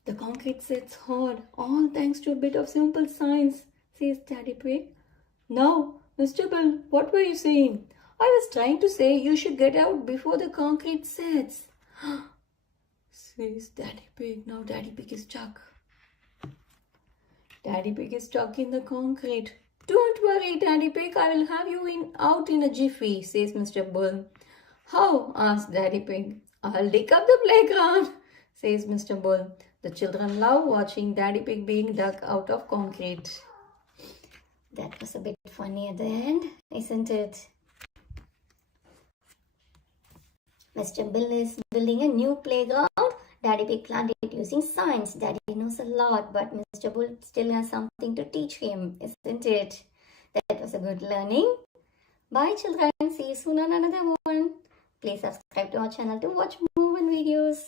The concrete sits hard, all thanks to a bit of simple science, says Daddy Pig. Now, Mr. Bull, what were you saying? I was trying to say you should get out before the concrete sets, says Daddy Pig. Now Daddy Pig is stuck. Daddy Pig is stuck in the concrete. Don't worry, Daddy Pig, I will have you out in a jiffy, says Mr. Bull. How? Asks Daddy Pig. I'll dig up the playground, says Mr. Bull. The children love watching Daddy Pig being dug out of concrete. That was a bit funny at the end, isn't it? Mr. Bill is building a new playground. Daddy Pig planned it using science. Daddy knows a lot, but Mr. Bull still has something to teach him, isn't it? That was a good learning. Bye children. See you soon on another one. Please subscribe to our channel to watch more videos.